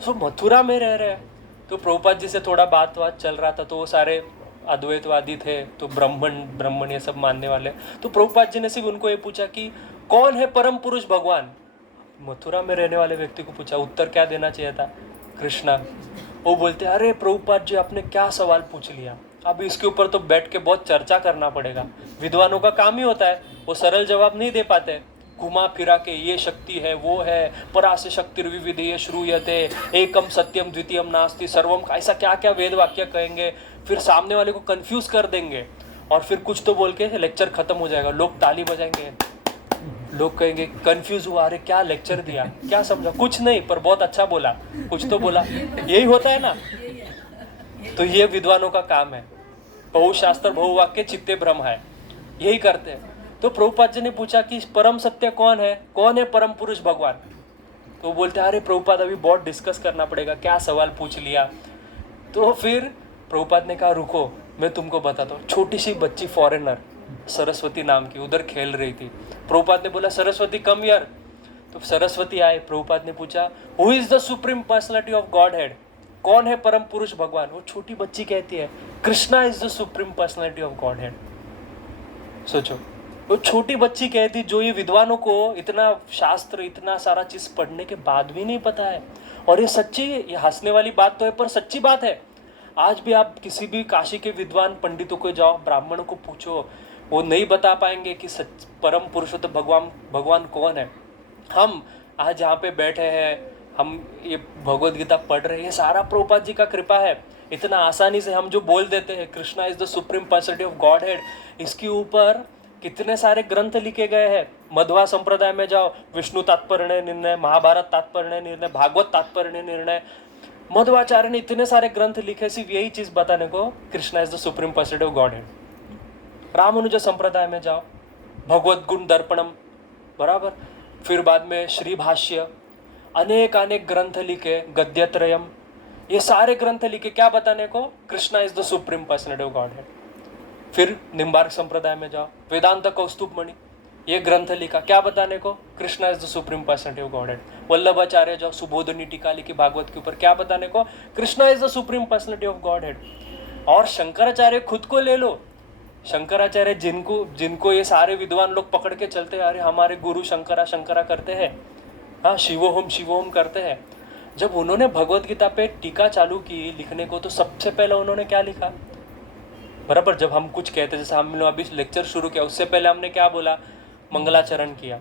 सो मथुरा में रह रहे हैं। तो प्रभुपाद जी से थोड़ा बात चल रहा था, तो वो सारे अद्वैतवादी थे, तो ब्राह्मण ये सब मानने वाले। तो प्रभुपाद जी ने सिर्फ उनको ये पूछा कि कौन है परम पुरुष भगवान। मथुरा में रहने वाले व्यक्ति को पूछा, उत्तर क्या देना चाहिए था, कृष्णा। वो बोलते अरे प्रभुपाद जी आपने क्या सवाल पूछ लिया, अब इसके ऊपर तो बैठ के बहुत चर्चा करना पड़ेगा। विद्वानों का काम ही होता है, वो सरल जवाब नहीं दे पाते, घुमा फिरा के ये शक्ति है वो है, परास्य शक्तिर्विविधेय श्रूयते, एकम सत्यम द्वितीयम नास्ति सर्वम, ऐसा क्या क्या वेद वाक्य कहेंगे, फिर सामने वाले को कंफ्यूज कर देंगे, और फिर कुछ तो बोल के लेक्चर खत्म हो जाएगा, लोग ताली बजाएंगे, लोग कहेंगे कंफ्यूज हुआ, अरे क्या लेक्चर दिया, क्या समझा, कुछ नहीं पर बहुत अच्छा बोला, कुछ तो बोला। यही होता है ना। तो ये विद्वानों का काम है, बहुशास्त्र बहुवाक्य चित्ते भ्रम है, यही करते हैं। तो प्रभुपाद जी ने पूछा कि परम सत्य कौन है परम पुरुष भगवान। तो बोलते अरे प्रभुपाद अभी बहुत डिस्कस करना पड़ेगा, क्या सवाल पूछ लिया। तो फिर प्रभुपाद ने कहा रुको मैं तुमको बताता हूँ। छोटी सी बच्ची फॉरेनर सरस्वती नाम की उधर खेल रही थी। प्रभुपाद ने बोला सरस्वती कम यार। तो सरस्वती आए, प्रभुपाद ने पूछा who is the supreme personality of God head, कौन है परम पुरुष भगवान। वो छोटी बच्ची कहती है Krishna is the supreme personality of God head. सोचो, वो छोटी बच्ची कहती, जो ये विद्वानों को इतना शास्त्र इतना सारा चीज पढ़ने के बाद भी नहीं पता है। और ये सच्ची, ये हंसने वाली बात तो है पर सच्ची बात है। आज भी आप किसी भी काशी के विद्वान पंडितों को जाओ, ब्राह्मणों को पूछो, वो नहीं बता पाएंगे कि परम पुरुषोत्तम भगवान कौन है। हम आज यहाँ पे बैठे हैं, हम ये भगवद गीता पढ़ रहे हैं, ये सारा प्रभुपाद जी का कृपा है। इतना आसानी से हम जो बोल देते हैं Krishna is the supreme personality of God head, इसके ऊपर कितने सारे ग्रंथ लिखे गए हैं। मध्वा संप्रदाय में जाओ, विष्णु तात्पर्य निर्णय, महाभारत तात्पर्य निर्णय, भागवत तात्पर्य निर्णय, मध्वाचार्य ने इतने सारे ग्रंथ लिखे सिर्फ यही चीज बताने को, Krishna is the supreme personality of Godhead. Ramanuja संप्रदाय में जाओ, भगवत गुण दर्पणम, बराबर। फिर बाद में श्री भाष्य, अनेक ग्रंथ लिखे, गद्यत्रयम, ये सारे ग्रंथ लिखे क्या बताने को, Krishna is the supreme personality of God head. फिर निम्बार्क संप्रदाय में जाओ, वेदांत कौस्तुभ मणि, ये ग्रंथ लिखा क्या बताने को, Krishna is the supreme personality of God head. Vallabhacharya जाओ, सुबोधनी टीका लिखी भागवत के ऊपर, क्या बताने को, Krishna is the supreme personality of God head. और शंकराचार्य खुद को ले लो, शंकराचार्य जिनको ये सारे विद्वान लोग पकड़ के चलते हैं, अरे हमारे गुरु शंकरा करते हैं, हाँ शिवोहम करते हैं। जब उन्होंने भगवत गीता पे टीका चालू की लिखने को, तो सबसे पहले उन्होंने क्या लिखा, बराबर। जब हम कुछ कहते, जैसे हम लोग अभी लेक्चर शुरू किया, उससे पहले हमने क्या बोला, मंगलाचरण किया।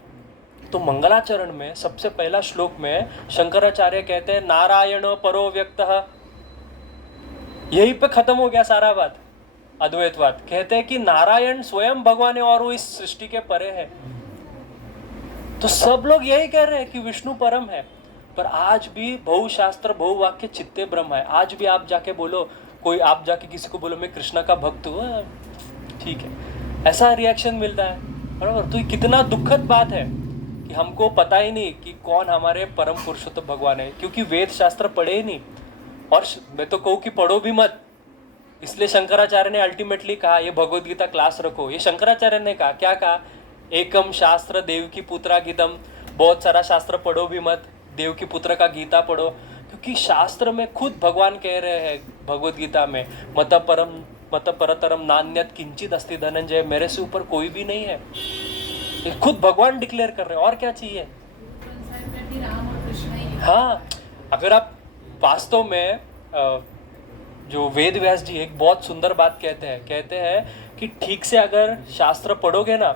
तो मंगलाचरण में सबसे पहला श्लोक में शंकराचार्य कहते हैं नारायण परो व्यक्तः, यहीं पे खत्म हो गया सारा बात, अद्वैतवाद। कहते हैं कि नारायण स्वयं भगवान है और वो इस सृष्टि के परे है। तो सब लोग यही कह रहे हैं कि विष्णु परम है, पर आज भी बहुशास्त्र बहुवाक्य चित्ते ब्रह्म है। आज भी आप जाके बोलो, कोई आप जाके किसी को बोलो मैं कृष्णा का भक्त हूँ, ठीक है, ऐसा रिएक्शन मिलता है, बराबर। तो ये कितना दुखद बात है कि हमको पता ही नहीं कि कौन हमारे परम पुरुषोत्तम भगवान है, क्योंकि वेद शास्त्र पढ़े ही नहीं। और मैं तो कहूँ कि पढ़ो भी मत, इसलिए शंकराचार्य ने अल्टीमेटली कहा ये भगवद गीता क्लास रखो। ये शंकराचार्य ने कहा, क्या कहा, एकम शास्त्र देवकी पुत्रा गीतम, बहुत सारा शास्त्र पढ़ो भी मत, देवकी पुत्र का गीता पढ़ो, क्योंकि शास्त्र में खुद भगवान कह रहे हैं भगवद गीता में, मत परतरम नान्यत किंचित अस्ति धनंजय, मेरे से ऊपर कोई भी नहीं है। ये खुद भगवान डिक्लेयर कर रहे हैं, और क्या चाहिए। हाँ, अगर आप वास्तव में जो वेद व्यास जी एक बहुत सुंदर बात कहते हैं कि ठीक से अगर शास्त्र पढ़ोगे ना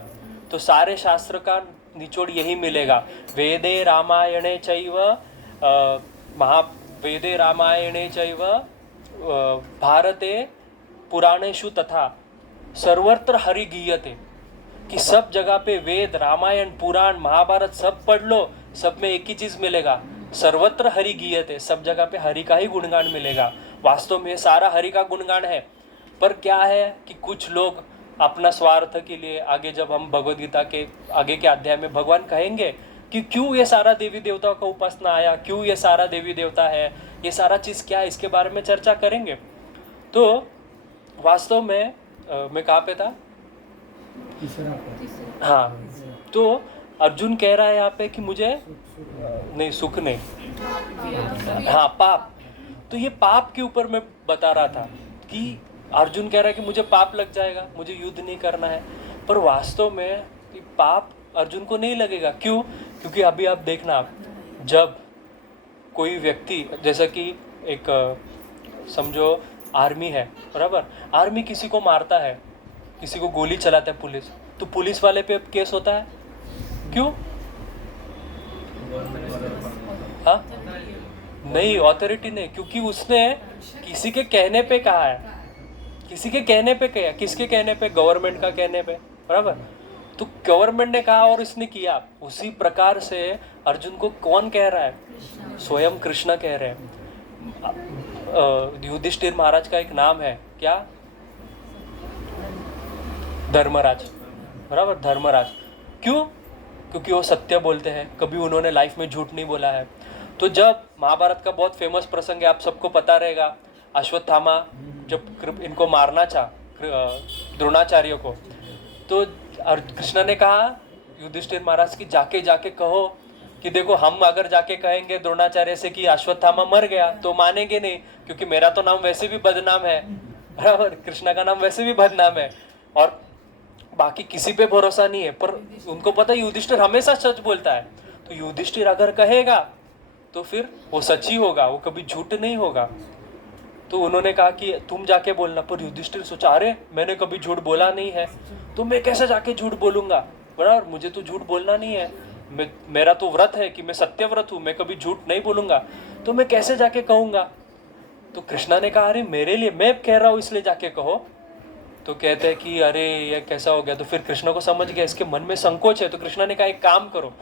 तो सारे शास्त्र का निचोड़ यही मिलेगा। वेदे रामायणे चैव वेदे रामायणे चैव भारते पुराणेषु तथा सर्वत्र हरि गीयते, कि सब जगह पे वेद रामायण पुराण महाभारत सब पढ़ लो, सब में एक ही चीज मिलेगा, सर्वत्र हरि गीयते, सब जगह पे हरि का ही गुणगान मिलेगा। वास्तव में सारा हरि का गुणगान है, पर क्या है कि कुछ लोग अपना स्वार्थ के लिए, आगे जब हम भगवद गीता के आगे के अध्याय में भगवान कहेंगे कि क्यों ये सारा देवी देवताओं का उपासना आया, क्यों ये सारा देवी देवता है, ये सारा चीज़ क्या है, इसके बारे में चर्चा करेंगे। तो वास्तव में मैं कहाँ पे था, हाँ, तो अर्जुन कह रहा है यहाँ पे कि मुझे नहीं, सुख नहीं, हाँ, पाप। तो ये पाप के ऊपर मैं बता रहा था कि अर्जुन कह रहा है कि मुझे पाप लग जाएगा, मुझे युद्ध नहीं करना है, पर वास्तव में पाप अर्जुन को नहीं लगेगा। क्यों? क्योंकि अभी आप देखना, जब कोई व्यक्ति, जैसा कि एक समझो आर्मी है, बराबर, आर्मी किसी को मारता है, किसी को गोली चलाता है पुलिस, तो पुलिस वाले पे केस होता है, क्यों? हाँ, नहीं, ऑथोरिटी नहीं, क्योंकि उसने किसी के कहने पे कहा है, किसी के कहने पे कहा, किसके कहने पे, गवर्नमेंट का कहने पे, बराबर। तो गवर्नमेंट ने कहा और इसने किया, उसी प्रकार से अर्जुन को कौन कह रहा है, स्वयं कृष्ण कह रहे हैं। युधिष्ठिर महाराज का एक नाम है, क्या, धर्मराज, बराबर, धर्मराज। क्यों? क्योंकि वो सत्य बोलते हैं, कभी उन्होंने लाइफ में झूठ नहीं बोला है। तो जब महाभारत का बहुत फेमस प्रसंग है, आप सबको पता रहेगा, अश्वत्थामा जब इनको मारना चाहा द्रोणाचार्य को, तो कृष्ण ने कहा युधिष्ठिर महाराज की जाके कहो कि देखो, हम अगर जाके कहेंगे द्रोणाचार्य से कि अश्वत्थामा मर गया तो मानेंगे नहीं, क्योंकि मेरा तो नाम वैसे भी बदनाम है, बराबर, कृष्णा का नाम वैसे भी बदनाम है, और बाकी किसी पे भरोसा नहीं है। पर उनको पता है युधिष्ठिर हमेशा सच बोलता है, तो युधिष्ठिर अगर कहेगा तो फिर वो सच ही होगा, वो कभी झूठ नहीं होगा। तो उन्होंने कहा कि तुम जाके बोलना, पर युधिष्ठिर सोचा, अरे मैंने कभी झूठ बोला नहीं है, तो मैं कैसे जाके झूठ बोलूंगा, बराबर, मुझे तो झूठ बोलना नहीं है, मेरा तो व्रत है कि मैं सत्यव्रत हूँ, मैं कभी झूठ नहीं बोलूंगा, तो मैं कैसे जाके कहूंगा। तो कृष्णा ने कहा, अरे मेरे लिए, मैं कह रहा हूँ इसलिए जाके कहो। तो कहते हैं कि अरे ये कैसा हो गया। तो फिर कृष्ण को समझ गया इसके मन में संकोच है, तो कृष्ण ने कहा एक काम करो,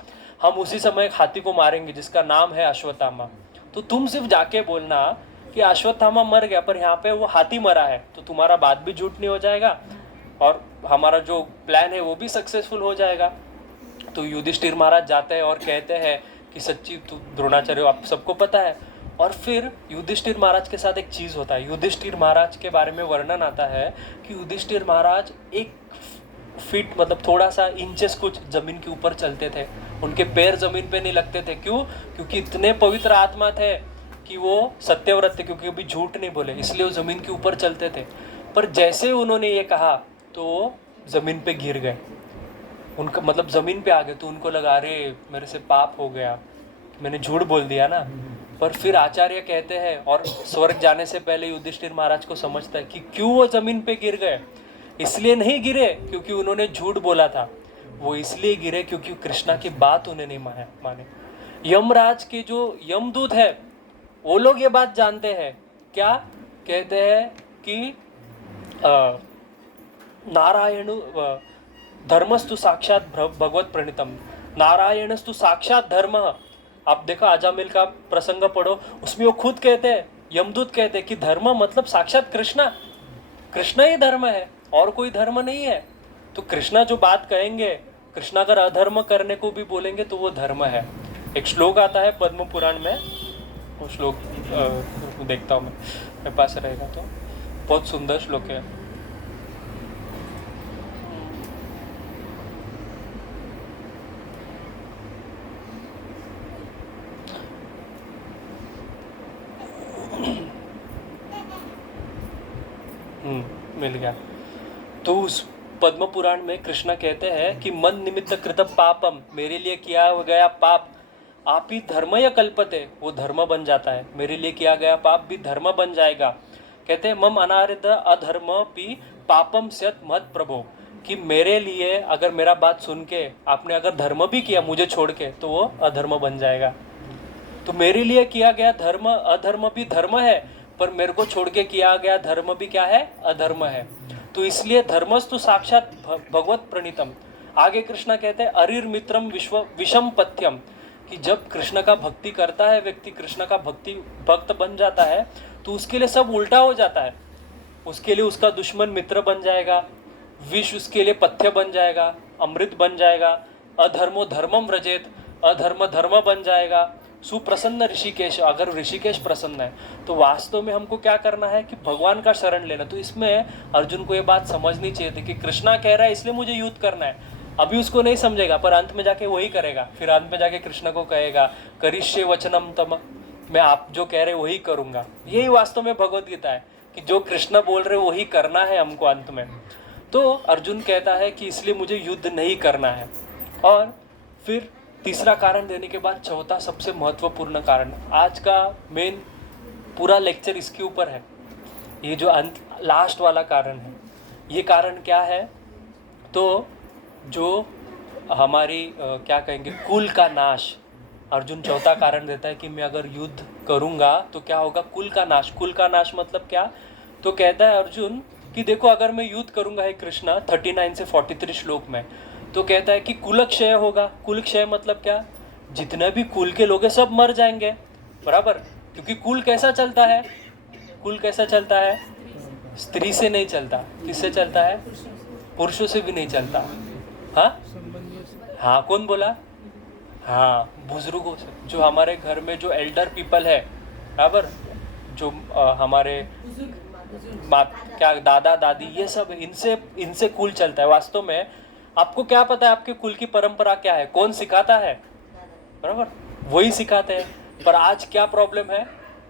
हम उसी समय एक हाथी को मारेंगे जिसका नाम है अश्वत्थामा, तो तुम सिर्फ जाके बोलना कि अश्वत्थामा मर गया, पर यहाँ पे वो हाथी मरा है, तो तुम्हारा बात भी झूठ नहीं हो जाएगा और हमारा जो प्लान है वो भी सक्सेसफुल हो जाएगा। तो युधिष्ठिर महाराज जाते हैं और कहते हैं कि सच्ची तो द्रोणाचार्य आप सबको पता है। और फिर युधिष्ठिर महाराज के साथ एक चीज़ होता है, युधिष्ठिर महाराज के बारे में वर्णन आता है कि युधिष्ठिर महाराज 1 फीट मतलब थोड़ा सा इंचेस कुछ जमीन के ऊपर चलते थे, उनके पैर जमीन पे नहीं लगते थे। क्यों? क्योंकि इतने पवित्र आत्मा थे कि वो सत्यव्रत थे, क्योंकि कभी झूठ नहीं बोले, इसलिए वो जमीन के ऊपर चलते थे। पर जैसे उन्होंने ये कहा तो वो जमीन पे गिर गए, उनका मतलब जमीन पे आ गए, तो उनको लगा अरे मेरे से पाप हो गया, मैंने झूठ बोल दिया ना। पर फिर आचार्य कहते हैं, और स्वर्ग जाने से पहले युधिष्ठिर महाराज को समझता है कि क्यों वो जमीन पे गिर गए। इसलिए नहीं गिरे क्योंकि उन्होंने झूठ बोला था, वो इसलिए गिरे क्योंकि कृष्णा की बात उन्हें नहीं माने। यमराज के जो यमदूत है वो लोग ये बात जानते हैं, क्या कहते हैं कि नारायण धर्मस्तु साक्षात भगवत प्रणीतम, नारायणस्तु साक्षात धर्म। आप देखो अजामिल का प्रसंग पढ़ो, उसमें वो खुद कहते हैं, यमदूत कहते हैं कि धर्म मतलब साक्षात कृष्णा, कृष्णा ही धर्म है और कोई धर्म नहीं है। तो कृष्णा जो बात कहेंगे, कृष्णा अगर अधर्म करने को भी बोलेंगे तो वो धर्म है। एक श्लोक आता है पद्म पुराण में, वो श्लोक देखता हूँ मैं, मेरे पास रहेगा तो, बहुत सुंदर श्लोक है। मिल गया। तो उस पद्म पुराण में कृष्ण कहते हैं कि मन निमित्त कृत पापम, मेरे लिए किया गया पाप आप ही धर्म या कल्पते, वो धर्म बन जाता है। मेरे लिए किया गया पाप भी धर्म बन जाएगा। कहते हैं मम अनारित अधर्म पी पापम स्यत मत प्रभो, कि मेरे लिए अगर मेरा बात सुन के आपने अगर धर्म भी किया मुझे छोड़ के तो वो अधर्म बन जाएगा। तो मेरे लिए किया गया धर्म अधर्म भी धर्म है, पर मेरे को छोड़ के किया गया धर्म भी क्या है, अधर्म है। तो इसलिए धर्मस्तु साक्षात भगवत प्रणीतम। आगे कृष्ण कहते हैं अरिर मित्रम विश्व विषम पथ्यम, कि जब कृष्ण का भक्ति करता है व्यक्ति, कृष्ण का भक्त बन जाता है, तो उसके लिए सब उल्टा हो जाता है। उसके लिए उसका दुश्मन मित्र बन जाएगा, विष उसके लिए पथ्य बन जाएगा, अमृत बन जाएगा, अधर्मो धर्मम व्रजेत, अधर्म धर्म बन जाएगा। सुप्रसन्न ऋषिकेश, अगर ऋषिकेश प्रसन्न है तो वास्तव में हमको क्या करना है कि भगवान का शरण लेना। तो इसमें अर्जुन को ये बात समझनी चाहिए थी कि कृष्णा कह रहा है इसलिए मुझे युद्ध करना है। अभी उसको नहीं समझेगा, पर अंत में जाके वही करेगा। फिर अंत में जाके कृष्ण को कहेगा करिष्ये वचनम तम, मैं आप जो कह रहे वही करूंगा। यही वास्तव में भगवत गीता है कि जो कृष्ण बोल रहे वही करना है हमको अंत में। तो अर्जुन कहता है कि इसलिए मुझे युद्ध नहीं करना है। और फिर तीसरा कारण देने के बाद चौथा सबसे महत्वपूर्ण कारण, आज का मेन पूरा लेक्चर इसके ऊपर है। ये जो अंत लास्ट वाला कारण है, ये कारण क्या है, तो जो हमारी क्या कहेंगे कुल का नाश। अर्जुन चौथा कारण देता है कि मैं अगर युद्ध करूंगा तो क्या होगा, कुल का नाश। कुल का नाश मतलब क्या, तो कहता है अर्जुन कि देखो अगर मैं युद्ध करूंगा, है कृष्णा 39 से 43 श्लोक में, तो कहता है कि कुल क्षय होगा। कुल क्षय मतलब क्या, जितने भी कुल के लोग हैं सब मर जाएंगे, बराबर। क्योंकि कुल कैसा चलता है, कुल कैसा चलता है, स्त्री से नहीं चलता, किससे चलता है, पुरुषों से भी नहीं चलता। हाँ, कौन बोला, हाँ बुजुर्गों से, जो हमारे घर में जो एल्डर पीपल है, बराबर, जो हमारे बात क्या दादा दादी, ये सब इनसे कुल चलता है। वास्तव में आपको क्या पता है आपके कुल की परंपरा क्या है, कौन सिखाता है, बराबर, वही सिखाते हैं। पर आज क्या प्रॉब्लम है,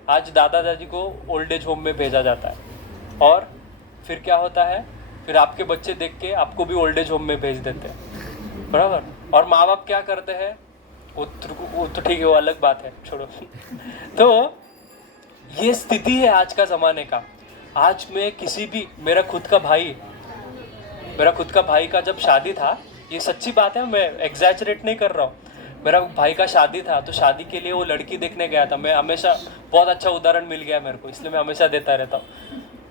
आज दादा दादी को ओल्ड एज होम में भेजा जाता है, और फिर क्या होता है, फिर आपके बच्चे देख के आपको भी ओल्ड एज होम में भेज देते हैं, बराबर। और माँ बाप क्या करते हैं, वो तो ठीक है, वो अलग बात है, छोड़ो। तो ये स्थिति है आज का ज़माने का। आज मैं किसी भी, मेरा खुद का भाई का जब शादी था, ये सच्ची बात है, मैं एग्जैजरेट नहीं कर रहा हूँ, मेरा भाई का शादी था, तो शादी के लिए वो लड़की देखने गया था। मैं हमेशा, बहुत अच्छा उदाहरण मिल गया मेरे को, इसलिए मैं हमेशा देता रहता हूँ।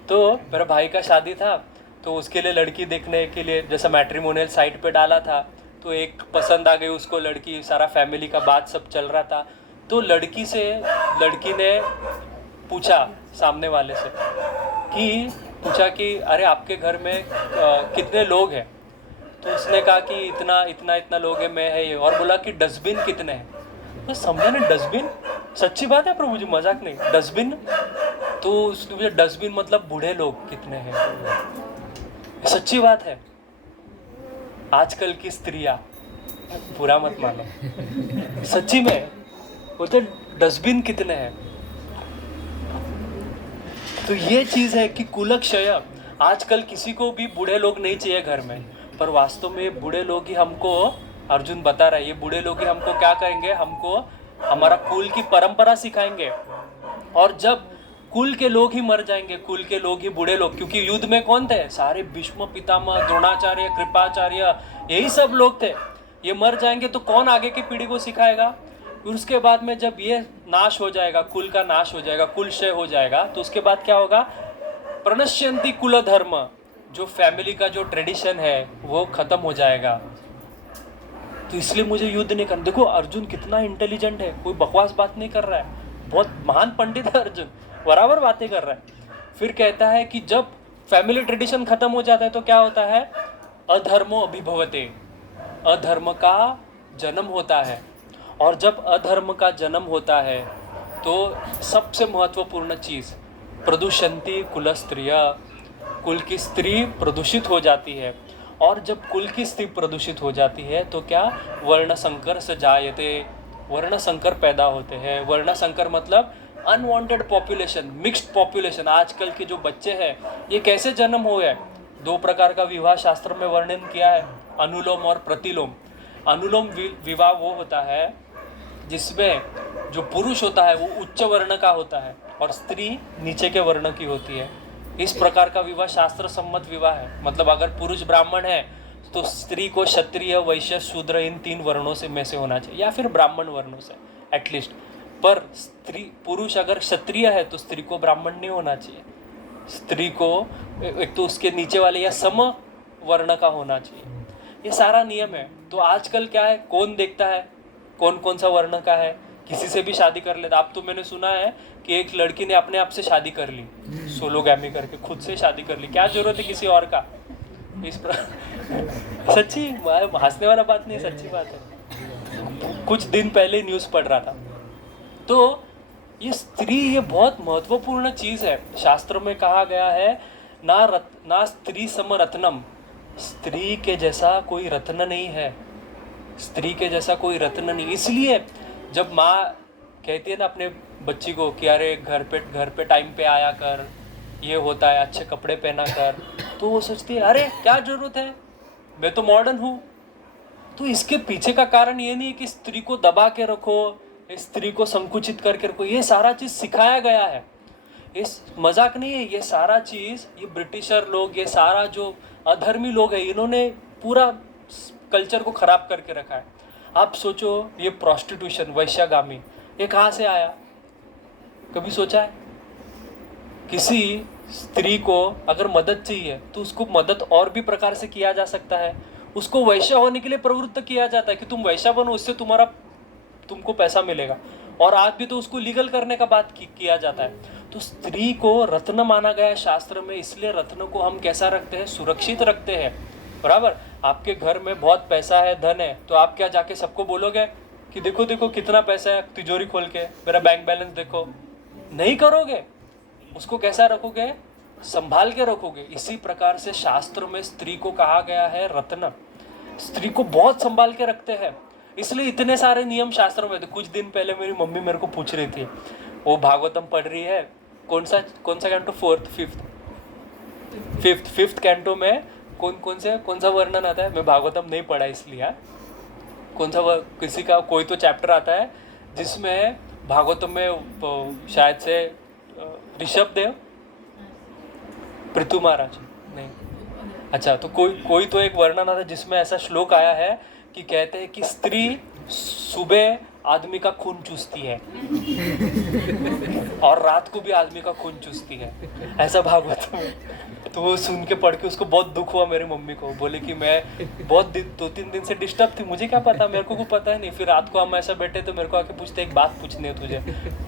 तो मेरा भाई का शादी था, तो उसके लिए लड़की देखने के लिए जैसा मैट्रिमोनियल साइट पे डाला था, तो एक पसंद आ गई उसको लड़की, सारा फैमिली का बात सब चल रहा था। तो लड़की ने पूछा सामने वाले से कि अरे आपके घर में कितने लोग हैं, तो उसने कहा कि इतना लोग हैं, मैं है ये, और बोला कि डस्टबिन कितने हैं। तो समझा ना, डस्टबिन, सच्ची बात है प्रभु जी, मजाक नहीं, डस्टबिन। तो उसने मुझे डस्टबिन मतलब बूढ़े लोग कितने हैं, सच्ची बात है। आजकल की स्त्रियां, बुरा मत मानो, सच्ची में बोलते डस्टबिन कितने हैं। तो ये चीज है कि कुलक्षय, आजकल किसी को भी बूढ़े लोग नहीं चाहिए घर में, पर वास्तव में ये बूढ़े लोग ही हमको, अर्जुन बता रहा है, ये बूढ़े लोग ही हमको क्या करेंगे, हमको हमारा कुल की परंपरा सिखाएंगे। और जब कुल के लोग ही मर जाएंगे, कुल के लोग ही बूढ़े लोग, क्योंकि युद्ध में कौन थे, सारे भीष्म पितामह, द्रोणाचार्य, कृपाचार्य, यही सब लोग थे। ये मर जाएंगे तो कौन आगे की पीढ़ी को सिखाएगा। उसके बाद में जब ये नाश हो जाएगा, कुल का नाश हो जाएगा, कुल क्षय हो जाएगा, तो उसके बाद क्या होगा, प्रणश्यंती कुल धर्म, जो फैमिली का जो ट्रेडिशन है वो खत्म हो जाएगा। तो इसलिए मुझे युद्ध नहीं करना। देखो अर्जुन कितना इंटेलिजेंट है, कोई बकवास बात नहीं कर रहा है, बहुत महान पंडित है अर्जुन, बराबर बातें कर रहा है। फिर कहता है कि जब फैमिली ट्रेडिशन खत्म हो जाता है तो क्या होता है, अधर्मो अभिभवते, अधर्म का जन्म होता है। और जब अधर्म का जन्म होता है तो सबसे महत्वपूर्ण चीज़, प्रदूषंती कुल स्त्रिय, कुल की स्त्री प्रदूषित हो जाती है। और जब कुल की स्त्री प्रदूषित हो जाती है तो क्या, वर्ण संकर से जायते, वर्ण संकर पैदा होते हैं। वर्ण संकर मतलब अनवांटेड पॉपुलेशन, मिक्स्ड पॉपुलेशन। आजकल के जो बच्चे हैं ये कैसे जन्म हुए हैं, 2 प्रकार का विवाह शास्त्र में वर्णन किया है, अनुलोम और प्रतिलोम। अनुलोम विवाह वो होता है जिसमें जो पुरुष होता है वो उच्च वर्ण का होता है और स्त्री नीचे के वर्ण की होती है। इस प्रकार का विवाह शास्त्र सम्मत विवाह है। मतलब अगर पुरुष ब्राह्मण है तो स्त्री को क्षत्रिय, वैश्य, शूद्र इन 3 वर्णों से में से होना चाहिए, या फिर ब्राह्मण वर्णों से एटलीस्ट। पर स्त्री, पुरुष अगर क्षत्रिय है तो स्त्री को ब्राह्मण नहीं होना चाहिए, स्त्री को एक तो उसके नीचे वाले या सम वर्ण का होना चाहिए। ये सारा नियम है। तो आजकल क्या है, कौन देखता है कौन कौन सा वर्ण का है, किसी से भी शादी कर लेता। अब तो मैंने सुना है कि एक लड़की ने अपने आप से शादी कर ली, सोलोगैमी करके खुद से शादी कर ली। क्या जरूरत है किसी और का, इस सच्ची हंसने वाला बात नहीं, सच्ची बात है। कुछ दिन पहले न्यूज़ पढ़ रहा था। तो ये स्त्री, ये बहुत महत्वपूर्ण चीज़ है। शास्त्र में कहा गया है ना स्त्री सम रत्नम, स्त्री के जैसा कोई रत्न नहीं है, स्त्री के जैसा कोई रत्न नहीं। इसलिए जब माँ कहती है ना अपने बच्ची को कि अरे घर पे टाइम पे आया कर, ये होता है, अच्छे कपड़े पहना कर, तो वो सोचती है अरे क्या ज़रूरत है, मैं तो मॉडर्न हूँ। तो इसके पीछे का कारण ये नहीं है कि स्त्री को दबा के रखो, स्त्री को संकुचित करके रखो। ये सारा चीज़ सिखाया गया है, इस मजाक नहीं है। ये सारा चीज़ ये ब्रिटिशर लोग, ये सारा जो अधर्मी लोग हैं, इन्होंने पूरा कल्चर को ख़राब करके रखा है। आप सोचो ये प्रोस्टिट्यूशन, वैश्यागामी, ये कहाँ से आया, कभी सोचा है? किसी स्त्री को अगर मदद चाहिए तो उसको मदद और भी प्रकार से किया जा सकता है। उसको वैश्य होने के लिए प्रवृत्त किया जाता है कि तुम वैश्या बनो, उससे तुमको पैसा मिलेगा। और आज भी तो उसको लीगल करने का बात किया जाता है। तो स्त्री को रत्न माना गया है शास्त्र में, इसलिए रत्न को हम कैसा रखते हैं, सुरक्षित रखते हैं, बराबर। आपके घर में बहुत पैसा है, धन है, तो आप क्या जाके सबको बोलोगे कि देखो देखो कितना पैसा है, तिजोरी खोल के मेरा बैंक बैलेंस देखो? नहीं करोगे। उसको कैसा रखोगे, संभाल के रखोगे। इसी प्रकार से शास्त्र में स्त्री को कहा गया है रत्न, स्त्री को बहुत संभाल के रखते हैं। इसलिए इतने सारे नियम शास्त्रों में। तो कुछ दिन पहले मेरी मम्मी मेरे को पूछ रही थी, वो भागवतम पढ़ रही है, कौन सा कैंटो, 4th 5th कैंटो में कौन सा वर्णन आता है। मैं भागवतम नहीं पढ़ा इसलिए, कौन सा किसी का कोई तो चैप्टर आता है जिसमें भागवतम में शायद से ऋषभ देव, पृथु महाराज, नहीं, अच्छा, तो कोई तो एक वर्णन आता है जिसमें ऐसा श्लोक आया है कि कहते हैं कि स्त्री सुबह आदमी का खून चूसती है और रात को भी आदमी का खून चूसती है, ऐसा भागवत में। तो वो सुन के पढ़ के उसको बहुत दुख हुआ मेरी मम्मी को। बोले कि मैं बहुत 2-3 दिन से डिस्टर्ब थी, मुझे क्या पता, मेरे को पता है नहीं। फिर रात को हम ऐसा बैठे तो मेरे को आके पूछते एक बात पूछनी है तुझे।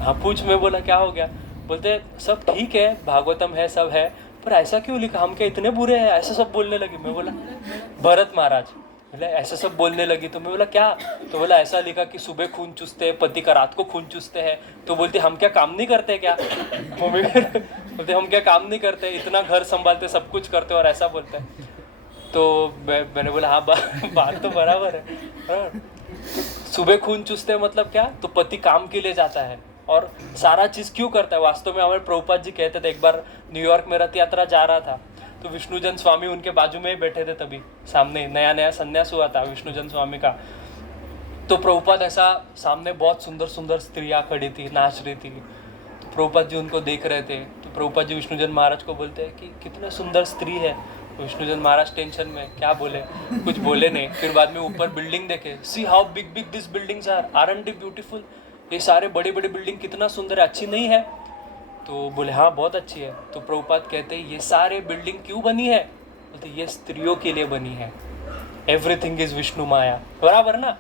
हाँ पूछ। मैं बोला क्या हो गया? बोलते सब ठीक है, भागवतम है, सब है, पर ऐसा क्यों लिखा, हम क्या इतने बुरे हैं, ऐसा सब बोलने लगी। मैं बोला भरत महाराज, बोला ऐसा सब बोलने लगी। तो मैं बोला क्या? तो बोला ऐसा लिखा कि सुबह खून चूसते हैं पति का, रात को खून चूसते हैं। तो बोलती हम क्या काम नहीं करते क्या? मम्मी बोलते हम क्या काम नहीं करते, इतना घर संभालते, सब कुछ करते और ऐसा बोलते हैं। तो मैंने बोला हाँ बात तो बराबर है। सुबह खून चूसते हैं मतलब क्या? तो पति काम के लिए जाता है और सारा चीज़ क्यों करता है। वास्तव में हमारे प्रभुपाद जी कहते थे, एक बार न्यूयॉर्क में रथ यात्रा जा रहा था तो विष्णुजन स्वामी उनके बाजू में ही बैठे थे, तभी सामने नया संन्यास हुआ था विष्णुजन स्वामी का। तो प्रभुपाद ऐसा सामने बहुत सुंदर सुंदर स्त्रियाँ खड़ी थी, नाच रही थी। तो प्रभुपाद जी उनको देख रहे थे। तो प्रभुपाद जी विष्णुजन महाराज को बोलते हैं कि कितने सुंदर स्त्री है। विष्णुजन महाराज टेंशन में, क्या बोले, कुछ बोले नहीं। फिर बाद में ऊपर बिल्डिंग देखे, see how big big this buildings aren't they beautiful, ये सारे बड़ी बड़ी बिल्डिंग कितना सुंदर है, अच्छी नहीं है? तो बोले हाँ बहुत अच्छी है। तो प्रभुपाद कहते हैं ये सारे बिल्डिंग क्यों बनी है? बोलते ये स्त्रियों के लिए बनी है, एवरीथिंग इज विष्णु माया, बराबर ना।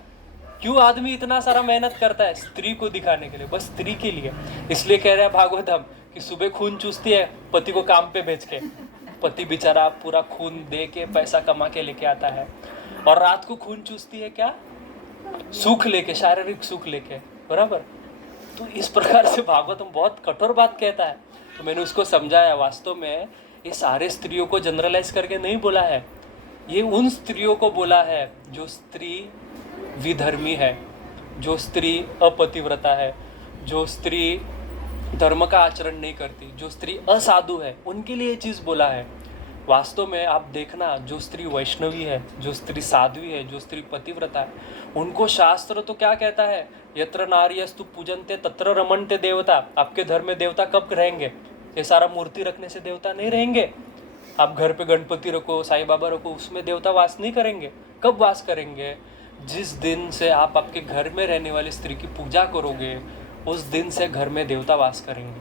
क्यों आदमी इतना सारा मेहनत करता है? स्त्री को दिखाने के लिए, बस स्त्री के लिए। इसलिए कह रहे हैं भागवतम कि सुबह खून चूसती है पति को काम पे भेज के, पति बेचारा पूरा खून दे के पैसा कमा के लेके आता है, और रात को खून चूसती है क्या? सुख लेके, शारीरिक सुख लेके, बराबर। तो इस प्रकार से भागवतम बहुत कठोर बात कहता है। तो मैंने उसको समझाया, वास्तव में ये सारे स्त्रियों को जनरलाइज करके नहीं बोला है, ये उन स्त्रियों को बोला है जो स्त्री विधर्मी है, जो स्त्री अपतिव्रता है, जो स्त्री धर्म का आचरण नहीं करती, जो स्त्री असाधु है, उनके लिए ये चीज़ बोला है। वास्तव में आप देखना, जो स्त्री वैष्णवी है, जो स्त्री साध्वी है, जो स्त्री पतिव्रता है, उनको शास्त्र तो क्या कहता है? यत्र नार्यस्तु पूजन्ते तत्र रमन्ते देवता। आपके घर में देवता कब रहेंगे? ये सारा मूर्ति रखने से देवता नहीं रहेंगे। आप घर पे गणपति रखो, साईं बाबा रखो, उसमें देवता वास नहीं करेंगे। कब वास करेंगे? जिस दिन से आप आपके घर में रहने वाली स्त्री की पूजा करोगे, उस दिन से घर में देवता वास करेंगे।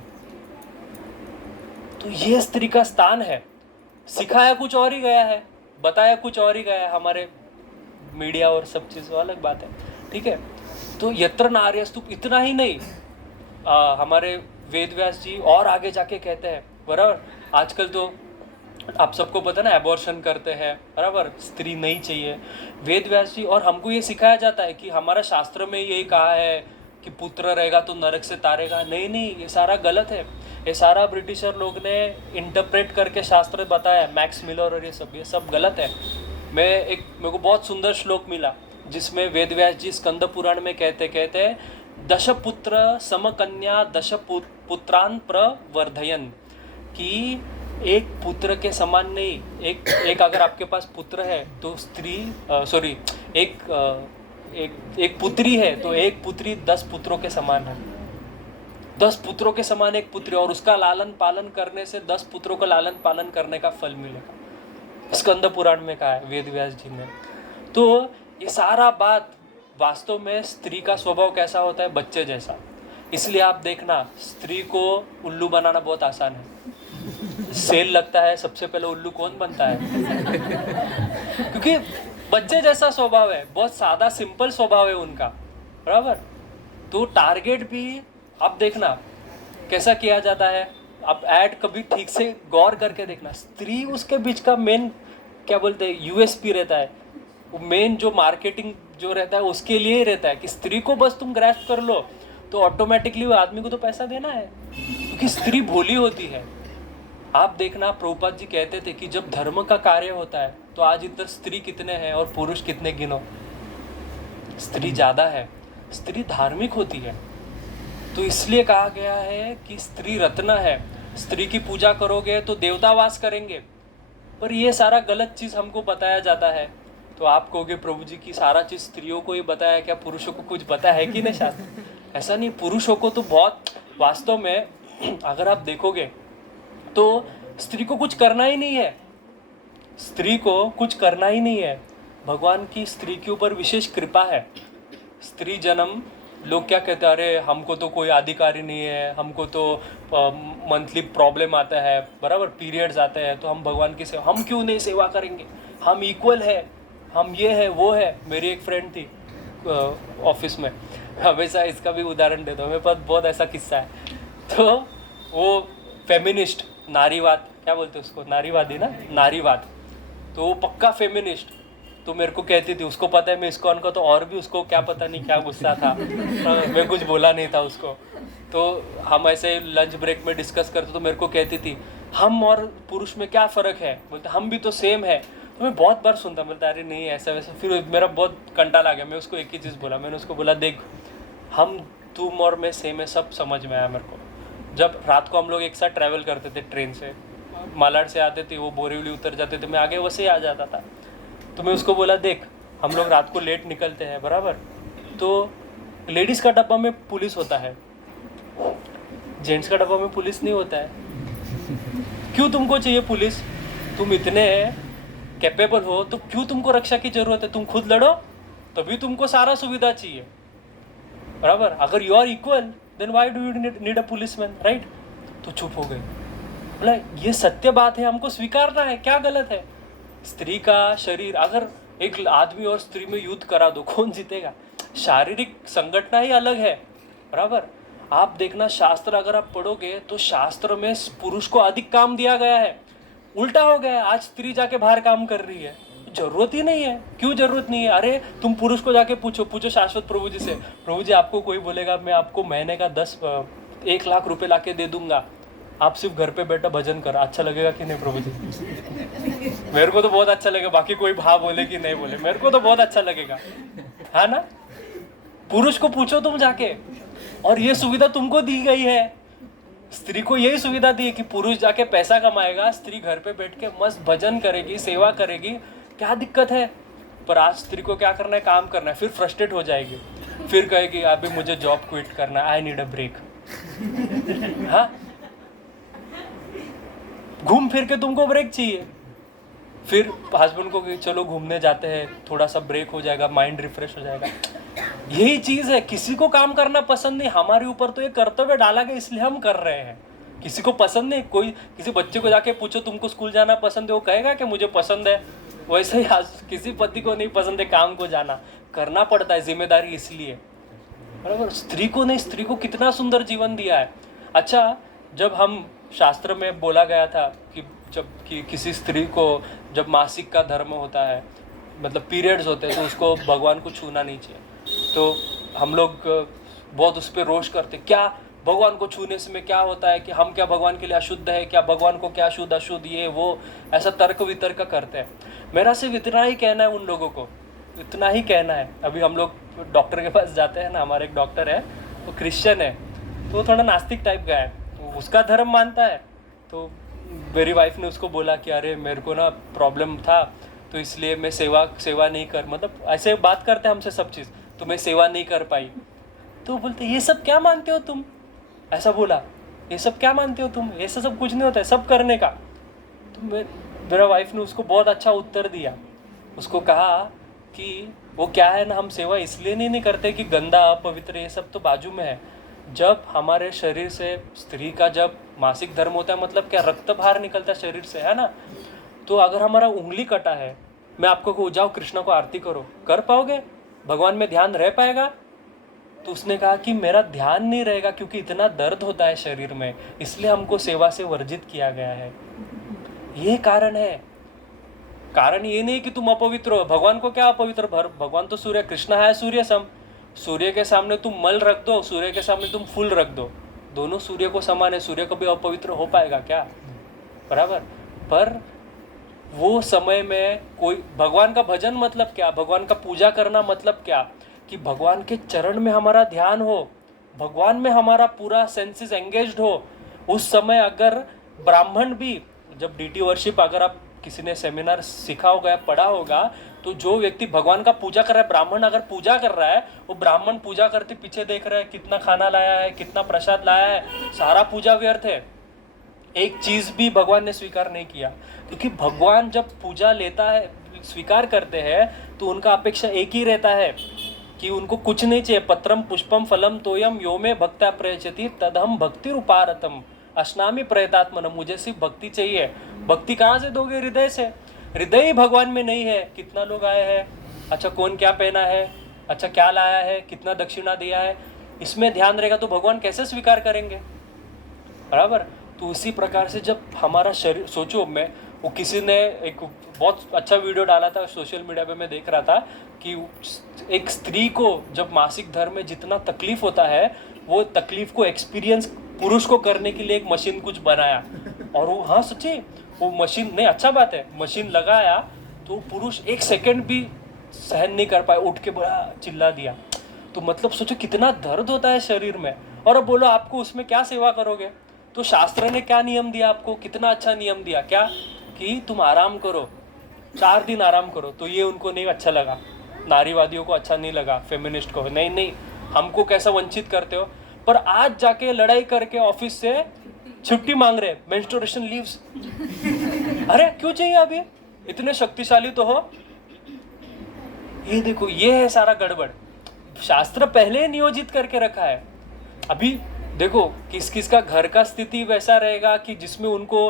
तो ये स्त्री का स्थान है। सिखाया कुछ और ही गया है, बताया कुछ और ही गया है, हमारे मीडिया और सब चीज़ अलग बात है, ठीक है। तो यत्र नार्यस्तु इतना ही नहीं, हमारे वेद व्यास जी और आगे जाके कहते हैं, बराबर। आजकल तो आप सबको पता ना, एबॉर्शन करते हैं, बराबर, स्त्री नहीं चाहिए। वेद व्यास जी और हमको ये सिखाया जाता है कि हमारा शास्त्र में यही कहा है कि पुत्र रहेगा तो नरक से तारेगा। नहीं नहीं, ये सारा गलत है। ये सारा ब्रिटिशर लोग ने इंटरप्रेट करके शास्त्र बताया, मैक्स मिलर और ये सब गलत है। मेरे को बहुत सुंदर श्लोक मिला जिसमें वेद व्यास जी स्कंद पुराण में कहते हैं, दश पुत्र समकन्या दश पुत्रान प्रवर्धयन, कि एक पुत्र के समान नहीं, एक अगर आपके पास पुत्र है तो एक पुत्री है तो एक पुत्री 10 पुत्रों के समान है। 10 पुत्रों के समान एक पुत्री, और उसका लालन पालन करने से 10 पुत्रों का लालन पालन करने का फल मिलेगा। स्कंद पुराण में कहा है वेद व्यास जी ने। तो ये सारा बात वास्तव में स्त्री का स्वभाव कैसा होता है? बच्चे जैसा। इसलिए आप देखना, स्त्री को उल्लू बनाना बहुत आसान है। सेल लगता है, सबसे पहले उल्लू कौन बनता है? क्योंकि बच्चे जैसा स्वभाव है, बहुत सादा सिंपल स्वभाव है उनका, बराबर। तो टारगेट भी आप देखना कैसा किया जाता है। आप ऐड कभी ठीक से गौर करके देखना, स्त्री उसके बीच का मेन क्या बोलते हैं, यूएसपी रहता है। वो मेन जो मार्केटिंग जो रहता है उसके लिए ही रहता है कि स्त्री को बस तुम ग्रैस्प कर लो तो ऑटोमेटिकली वो आदमी को तो पैसा देना है, क्योंकि स्त्री भोली होती है। आप देखना, प्रभुपाद जी कहते थे कि जब धर्म का कार्य होता है तो आज इधर स्त्री कितने हैं और पुरुष कितने गिनो? स्त्री ज़्यादा है, स्त्री धार्मिक होती है। तो इसलिए कहा गया है कि स्त्री रत्न है, स्त्री की पूजा करोगे तो देवता वास करेंगे। पर ये सारा गलत चीज़ हमको बताया जाता है। तो आप कहोगे प्रभु जी की सारा चीज़ स्त्रियों को ही बताया, क्या पुरुषों को कुछ बताया है कि नहीं शास्त्र? ऐसा नहीं, पुरुषों को तो बहुत, वास्तव में अगर आप देखोगे तो स्त्री को कुछ करना ही नहीं है। स्त्री को कुछ करना ही नहीं है। भगवान की स्त्री के ऊपर विशेष कृपा है। स्त्री जन्म, लोग क्या कहते हैं, अरे हमको तो कोई अधिकारी नहीं है, हमको तो मंथली प्रॉब्लम आता है, बराबर, पीरियड्स आते हैं, तो हम भगवान की सेवा, हम क्यों नहीं सेवा करेंगे, हम इक्वल है, हम ये है वो है। मेरी एक फ्रेंड थी ऑफिस में, हमेशा इसका भी उदाहरण देता हूँ, मेरे पास बहुत ऐसा किस्सा है। तो वो फेमिनिस्ट, नारीवाद क्या बोलते हैं उसको, नारीवादी ना, नारीवाद, तो वो पक्का फेमिनिस्ट। तो मेरे को कहती थी, उसको पता है मैं इस्कॉन का, तो और भी उसको क्या पता नहीं क्या गुस्सा था, मैं कुछ बोला नहीं था उसको। तो हम ऐसे लंच ब्रेक में डिस्कस करते, तो मेरे को कहती थी हम और पुरुष में क्या फ़र्क है? बोलते हम भी तो सेम है। तो मैं बहुत बार सुनता, बोलता अरे नहीं ऐसा वैसा। फिर मेरा बहुत कंटाल आ गया, मैं उसको एक ही चीज़ बोला, मैंने उसको बोला देख, हम तुम और मैं सेम है, सब समझ में आया मेरे को। जब रात को हम लोग एक साथ ट्रैवल करते थे ट्रेन से, मालाड से आते थे, वो बोरीवली उतर जाते थे, मैं आगे वैसे ही आ जाता था। तो मैं उसको बोला देख, हम लोग रात को लेट निकलते हैं, बराबर, तो लेडीज़ का डब्बा में पुलिस होता है, जेंट्स का डब्बा में पुलिस नहीं होता है। क्यों तुमको चाहिए पुलिस? तुम इतने कैपेबल हो तो क्यों तुमको रक्षा की जरूरत है? तुम खुद लड़ो, तभी तुमको सारा सुविधा चाहिए, बराबर। अगर you are equal then why do you need a policeman, right? तो चुप हो गए। बोला ये सत्य बात है, हमको स्वीकारना है, क्या गलत है? स्त्री का शरीर, अगर एक आदमी और स्त्री में युद्ध करा दो, कौन जीतेगा? शारीरिक संगठना ही अलग है, बराबर। आप देखना शास्त्र अगर आप पढ़ोगे तो शास्त्र में पुरुष को अधिक काम दिया गया है। उल्टा हो गया है, आज स्त्री जाके बाहर काम कर रही है, जरूरत ही नहीं है। क्यों जरूरत नहीं है? अरे तुम पुरुष को जाके पूछो शाश्वत प्रभु जी से, प्रभु जी आपको कोई बोलेगा मैं आपको महीने का 1 लाख रुपए लाके दे दूंगा, आप सिर्फ घर पे बैठा भजन कर, अच्छा लगेगा कि नहीं प्रभु जी? मेरे को तो बहुत अच्छा लगेगा, बाकी कोई भाव बोले कि नहीं बोले, मेरे को तो बहुत अच्छा लगेगा, है ना? पुरुष को पूछो तुम जाके, और ये सुविधा तुमको दी गई है। स्त्री को यही सुविधा दी है कि पुरुष जाके पैसा कमाएगा, स्त्री घर पे बैठ के मस्त भजन करेगी, सेवा करेगी, क्या दिक्कत है? पर आज स्त्री को क्या करना है? काम करना है। फिर फ्रस्ट्रेट हो जाएगी, फिर कहेगी अभी मुझे जॉब क्विट करना है, आई नीड अ ब्रेक। हाँ, घूम फिर के तुमको ब्रेक चाहिए। फिर हस्बैंड को कि चलो घूमने जाते हैं, थोड़ा सा ब्रेक हो जाएगा, माइंड रिफ्रेश हो जाएगा। यही चीज है, किसी को काम करना पसंद नहीं, हमारे ऊपर तो ये कर्तव्य डाला गया इसलिए हम कर रहे हैं। किसी को पसंद नहीं, कोई किसी बच्चे को जाके पूछो तुमको स्कूल जाना पसंद है, वो कहेगा कि मुझे पसंद है। वैसे ही आज किसी पति को नहीं पसंद है काम को जाना, करना पड़ता है, जिम्मेदारी इसलिए, बराबर। स्त्री को नहीं, स्त्री को कितना सुंदर जीवन दिया है। अच्छा, जब हम शास्त्र में बोला गया था कि जब किसी स्त्री को जब मासिक का धर्म होता है, मतलब पीरियड्स होते हैं, तो उसको भगवान को छूना नहीं चाहिए। तो हम लोग बहुत उस पर रोष करते, क्या भगवान को छूने से में क्या होता है, कि हम क्या भगवान के लिए अशुद्ध है क्या, भगवान को क्या शुद्ध अशुद्ध, ये वो ऐसा तर्क वितर्क करते हैं। मेरा सिर्फ इतना ही कहना है उन लोगों को, इतना ही कहना है। अभी हम लोग डॉक्टर के पास जाते हैं ना, हमारे एक डॉक्टर है, वो क्रिश्चियन है, तो वो थोड़ा नास्तिक टाइप का है, उसका धर्म मानता है। तो मेरी वाइफ ने उसको बोला कि अरे मेरे को ना प्रॉब्लम था, तो इसलिए मैं सेवा नहीं कर, मतलब ऐसे बात करते हैं हमसे सब चीज़, तो मैं सेवा नहीं कर पाई। तो बोलते ये सब क्या मानते हो तुम? ऐसा बोला, ये सब क्या मानते हो तुम, ऐसा सब कुछ नहीं होता है, सब करने का। तो मेरा वाइफ ने उसको बहुत अच्छा उत्तर दिया। उसको कहा कि वो क्या है ना, हम सेवा इसलिए नहीं करते कि गंदा अपवित्र ये सब तो बाजू में है। जब हमारे शरीर से स्त्री का जब मासिक धर्म होता है, मतलब क्या, रक्त बाहर निकलता है शरीर से, है ना? तो अगर हमारा उंगली कटा है, मैं आपको कहूँ जाओ कृष्णा को आरती करो, कर पाओगे? भगवान में ध्यान रह पाएगा? तो उसने कहा कि मेरा ध्यान नहीं रहेगा, क्योंकि इतना दर्द होता है शरीर में, इसलिए हमको सेवा से वर्जित किया गया है। ये कारण है। कारण ये नहीं कि तुम अपवित्र हो। भगवान को क्या अपवित्र? भगवान तो सूर्य, कृष्णा है सूर्य सम। सूर्य के सामने तुम मल रख दो, सूर्य के सामने तुम फूल रख दो, दोनों सूर्य को समान है। सूर्य कभी अपवित्र हो पाएगा क्या? बराबर। पर वो समय में कोई भगवान का भजन मतलब क्या, भगवान का पूजा करना मतलब क्या, कि भगवान के चरण में हमारा ध्यान हो, भगवान में हमारा पूरा सेंसेस एंगेज्ड हो। उस समय अगर ब्राह्मण भी, जब डीटी वर्शिप अगर आप किसी ने सेमिनार सीखा होगा, पढ़ा होगा, तो जो व्यक्ति भगवान का पूजा कर रहा है, ब्राह्मण अगर पूजा कर रहा है, वो ब्राह्मण पूजा करते पीछे देख रहा है कितना खाना लाया है, कितना प्रसाद लाया है, सारा पूजा व्यर्थ है। एक चीज भी भगवान ने स्वीकार नहीं किया, क्योंकि भगवान जब पूजा लेता है, स्वीकार करते हैं, तो उनका अपेक्षा एक ही रहता है कि उनको कुछ नहीं चाहिए। पत्रम पुष्पम फलम तोयम यो में भक्त्या प्रयच्छति तदहम भक्ति रूपारतम अश्नामी प्रयतात्मनम। मुझे सिर्फ भक्ति चाहिए। भक्ति कहाँ से दोगे? हृदय से। हृदय ही भगवान में नहीं है। कितना लोग आए हैं, अच्छा कौन क्या पहना है, अच्छा क्या लाया है, कितना दक्षिणा दिया है, इसमें ध्यान रहेगा तो भगवान कैसे स्वीकार करेंगे? बराबर। तो उसी प्रकार से जब हमारा शरीर, सोचो, मैं वो किसी ने एक बहुत अच्छा वीडियो डाला था सोशल मीडिया पे, मैं देख रहा था कि एक स्त्री को जब मासिक धर्म में जितना तकलीफ होता है, वो तकलीफ को एक्सपीरियंस पुरुष को करने के लिए एक मशीन कुछ बनाया। और वो, हाँ सच्ची, वो मशीन नहीं, अच्छा बात है, मशीन लगाया तो पुरुष 1 सेकंड भी सहन नहीं कर पाए, उठ के बड़ा चिल्ला दिया। तो मतलब सोचो कितना दर्द होता है शरीर में। और अब बोलो आपको उसमें क्या सेवा करोगे? तो शास्त्र ने क्या नियम दिया आपको? कितना अच्छा नियम दिया, क्या कि तुम आराम करो, 4 दिन आराम करो। तो ये उनको नहीं अच्छा लगा, नारीवादियों को अच्छा नहीं लगा, फेमिनिस्ट को, नहीं हमको कैसा वंचित करते हो। पर आज जाके लड़ाई करके ऑफिस से छुट्टी मांग रहे, मेंस्ट्रुएशन लीव्स। अरे क्यों चाहिए? अभी इतने शक्तिशाली तो हो। ये देखो, ये है सारा गड़बड़। शास्त्र पहले नियोजित करके रखा है। अभी देखो किस किस का घर का स्थिति वैसा रहेगा कि जिसमें उनको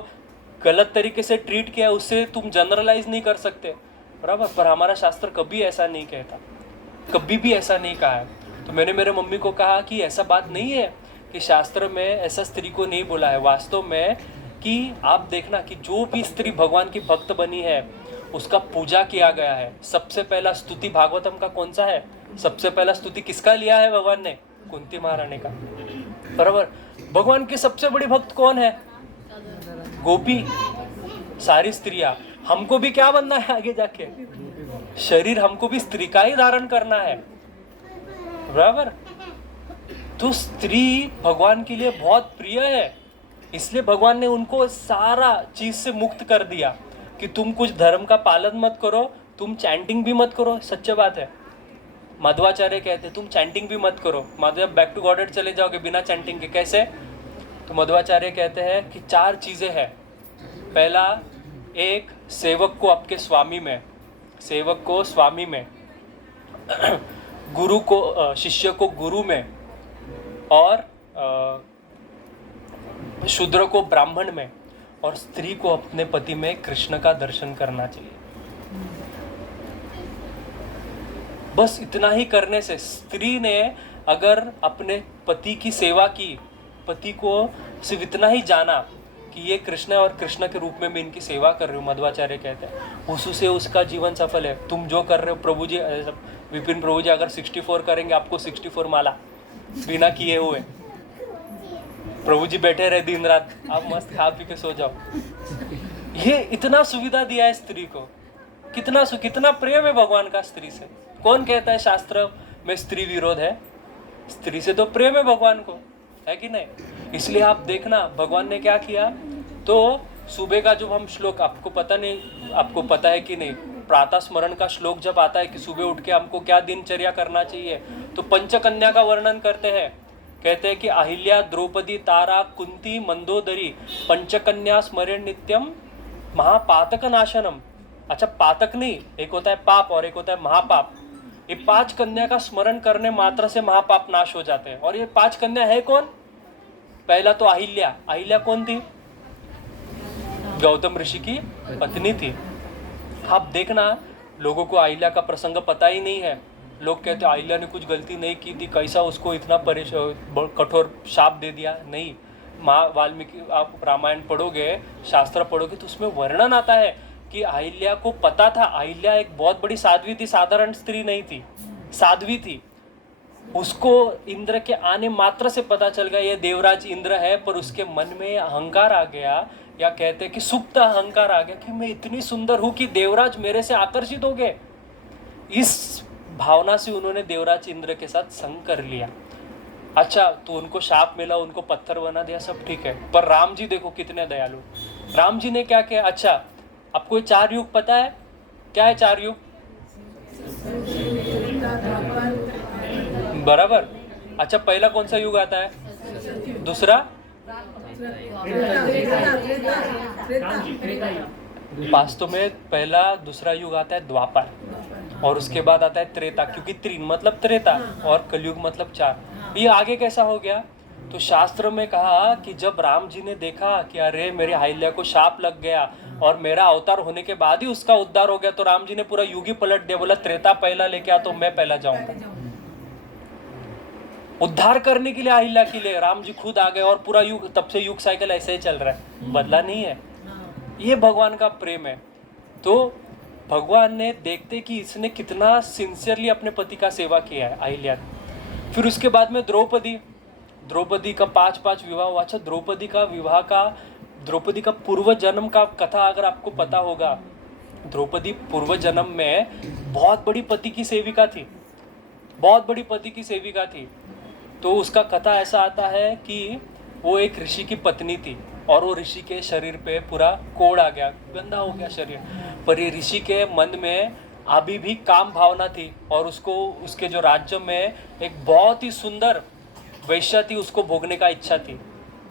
गलत तरीके से ट्रीट किया, उससे तुम जनरलाइज नहीं कर सकते। बराबर, पर हमारा शास्त्र कभी ऐसा नहीं कहता, कभी भी ऐसा नहीं कहा है। तो मैंने मेरे मम्मी को कहा कि ऐसा बात नहीं है कि शास्त्र में ऐसा स्त्री को नहीं बोला है। वास्तव में कि आप देखना कि जो भी स्त्री भगवान की भक्त बनी है उसका पूजा किया गया है। सबसे पहला स्तुति भागवतम का कौन सा है? सबसे पहला स्तुति किसका लिया है भगवान ने? कुंती महारानी का, बराबर। भगवान की सबसे बड़ी भक्त कौन है? गोपी, सारी स्त्रियां। हमको भी क्या बनना है आगे जाके? शरीर हमको भी स्त्री का ही धारण करना है, बराबर। तो स्त्री भगवान के लिए बहुत प्रिय है, इसलिए भगवान ने उनको सारा चीज से मुक्त कर दिया कि तुम कुछ धर्म का पालन मत करो, तुम चैंटिंग भी मत करो। सच्चे बात है, मध्वाचार्य कहते तुम चैंटिंग भी मत करो, मतलब बैक टू गॉडेड चले जाओगे बिना चैंटिंग के। कैसे? तो मध्वाचार्य कहते हैं कि 4 चीजें हैं। पहला, एक सेवक को आपके स्वामी में, सेवक को स्वामी में, गुरु को, शिष्य को गुरु में, और शूद्र को ब्राह्मण में, और स्त्री को अपने पति में कृष्ण का दर्शन करना चाहिए। बस इतना ही करने से, स्त्री ने अगर अपने पति की सेवा की, पति को सिर्फ इतना ही जाना कि ये कृष्ण है और कृष्ण के रूप में मैं इनकी सेवा कर रही हूँ, मध्वाचार्य कहते हैं, उससे उसका जीवन सफल है। तुम जो कर रहे हो प्रभु जी, विपिन प्रभु जी अगर 64 करेंगे, आपको 64 माला बिना किए हुए, प्रभु जी बैठे रहे दिन रात, आप मस्त खा पी के सो जाओ। ये इतना सुविधा दिया है स्त्री को, कितना प्रेम है भगवान का स्त्री से। कौन कहता है शास्त्र में स्त्री विरोध है? स्त्री से तो प्रेम है भगवान को, है कि नहीं? इसलिए आप देखना भगवान ने क्या किया। तो सुबह का जो हम श्लोक, आपको पता नहीं, आपको पता है कि नहीं, प्रातः स्मरण का श्लोक जब आता है कि सुबह उठ के हमको क्या दिनचर्या करना चाहिए, तो पंचकन्या का वर्णन करते हैं। कहते हैं कि अहिल्या, द्रौपदी, तारा, कुंती, मंदोदरी, पंचकन्या स्मरण नित्यम महापातक नाशनम। अच्छा, पातक नहीं, एक होता है पाप और एक होता है महापाप। ये 5 कन्या का स्मरण करने मात्र से महापाप नाश हो जाते हैं। और ये 5 कन्या है कौन? पहला तो अहिल्या। अहिल्या कौन थी? गौतम ऋषि की पत्नी थी। आप देखना, लोगों को अहिल्या का प्रसंग पता ही नहीं है। लोग कहते हैं अहिल्या ने कुछ गलती नहीं की थी, कैसा उसको इतना कठोर शाप दे दिया। नहीं, माँ वाल्मीकि, आप रामायण पढ़ोगे, शास्त्र पढ़ोगे, तो उसमें वर्णन आता है कि अहिल्या को पता था। अहिल्या एक बहुत बड़ी साध्वी थी, साधारण स्त्री नहीं थी, साध्वी थी। उसको इंद्र के आने मात्र से पता चल गया ये देवराज इंद्र है, पर उसके मन में अहंकार आ गया, या कहते हैं कि सुप्त अहंकार आ गया कि मैं इतनी सुंदर हूं कि देवराज मेरे से आकर्षित हो गए। इस भावना से उन्होंने देवराज इंद्र के साथ संग कर लिया। अच्छा, तो उनको शाप मिला, उनको पत्थर बना दिया, सब ठीक है। पर राम जी देखो कितने दयालु। राम जी ने क्या किया? अच्छा, आपको ये 4 युग पता है? क्या है 4 युग? बराबर। अच्छा, पहला कौन सा युग आता है? दूसरा? वास्तव में पहला दूसरा युग आता है द्वापर, और उसके बाद आता है त्रेता, क्योंकि 3 मतलब त्रेता और कलयुग मतलब 4। ये आगे कैसा हो गया? तो शास्त्र में कहा कि जब राम जी ने देखा कि अरे मेरे अहिल्या को शाप लग गया और मेरा अवतार होने के बाद ही उसका उद्धार हो गया, तो राम जी ने पूरा युग ही पलट दिया। बोला त्रेता पहला लेके आ तो मैं पहला जाऊंगा। उद्धार करने के लिए, अहिल्या के लिए राम जी खुद आ गए, और पूरा युग, तब से युग साइकिल ऐसे ही चल रहा है, बदला नहीं है। ये भगवान का प्रेम है। तो भगवान ने देखते कि इसने कितना सिंसियरली अपने पति का सेवा किया है, अहिल्या ने। फिर उसके बाद में द्रौपदी का 5 विवाह हुआ। अच्छा, द्रौपदी का पूर्व जन्म का कथा अगर आपको पता होगा, द्रौपदी पूर्व जन्म में बहुत बड़ी पति की सेविका थी, बहुत बड़ी पति की सेविका थी। तो उसका कथा ऐसा आता है कि वो एक ऋषि की पत्नी थी, और वो ऋषि के शरीर पे पूरा कोड़ आ गया, गंदा हो गया शरीर। पर ये ऋषि के मन में अभी भी काम भावना थी, और उसको उसके जो राज्य में एक बहुत ही सुंदर वैश्या थी, उसको भोगने का इच्छा थी।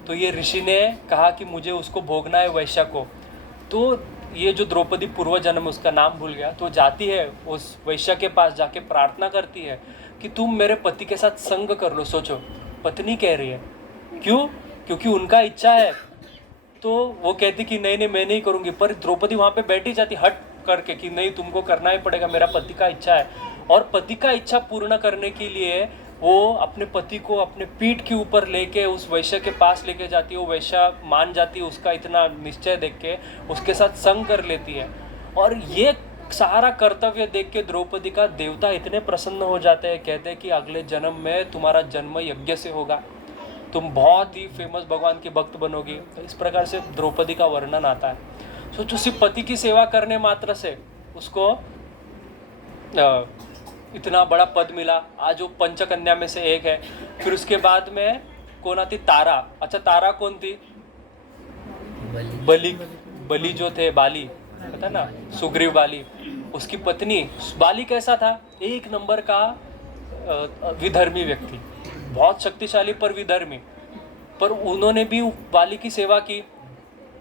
तो ये ऋषि ने कहा कि मुझे उसको भोगना है, वैश्या को। तो ये जो द्रौपदी पूर्व जन्म, उसका नाम भूल गया, तो जाती है उस वैश्या के पास, जाके प्रार्थना करती है कि तुम मेरे पति के साथ संग कर लो। सोचो, पत्नी कह रही है, क्यों? क्योंकि उनका इच्छा है। तो वो कहती कि नहीं नहीं, मैं नहीं करूँगी। पर द्रौपदी वहाँ पे बैठी जाती, हट करके कि नहीं तुमको करना ही पड़ेगा, मेरा पति का इच्छा है, और पति का इच्छा पूर्ण करने के लिए वो अपने पति को अपने पीठ के ऊपर लेके उस वैश्य के पास लेके जाती है, वो वैश्य मान जाती है उसका इतना निश्चय देख के, उसके साथ संग कर लेती है। और ये सारा कर्तव्य देख के द्रौपदी का देवता इतने प्रसन्न हो जाते हैं, कहते हैं कि अगले जन्म में तुम्हारा जन्म यज्ञ से होगा, तुम बहुत ही फेमस भगवान की भक्त बनोगी। तो इस प्रकार से द्रौपदी का वर्णन आता है। सोचो सिर्फ पति की सेवा करने मात्र से उसको इतना बड़ा पद मिला, आज वो पंचकन्या में से एक है। फिर उसके बाद में कौन आती? तारा। अच्छा तारा कौन थी? बलि जो थे, बाली पता ना, सुग्रीव बाली, उसकी पत्नी। बाली कैसा था? एक नंबर का विधर्मी व्यक्ति, बहुत शक्तिशाली पर विधर्मी। पर उन्होंने भी बाली की सेवा की,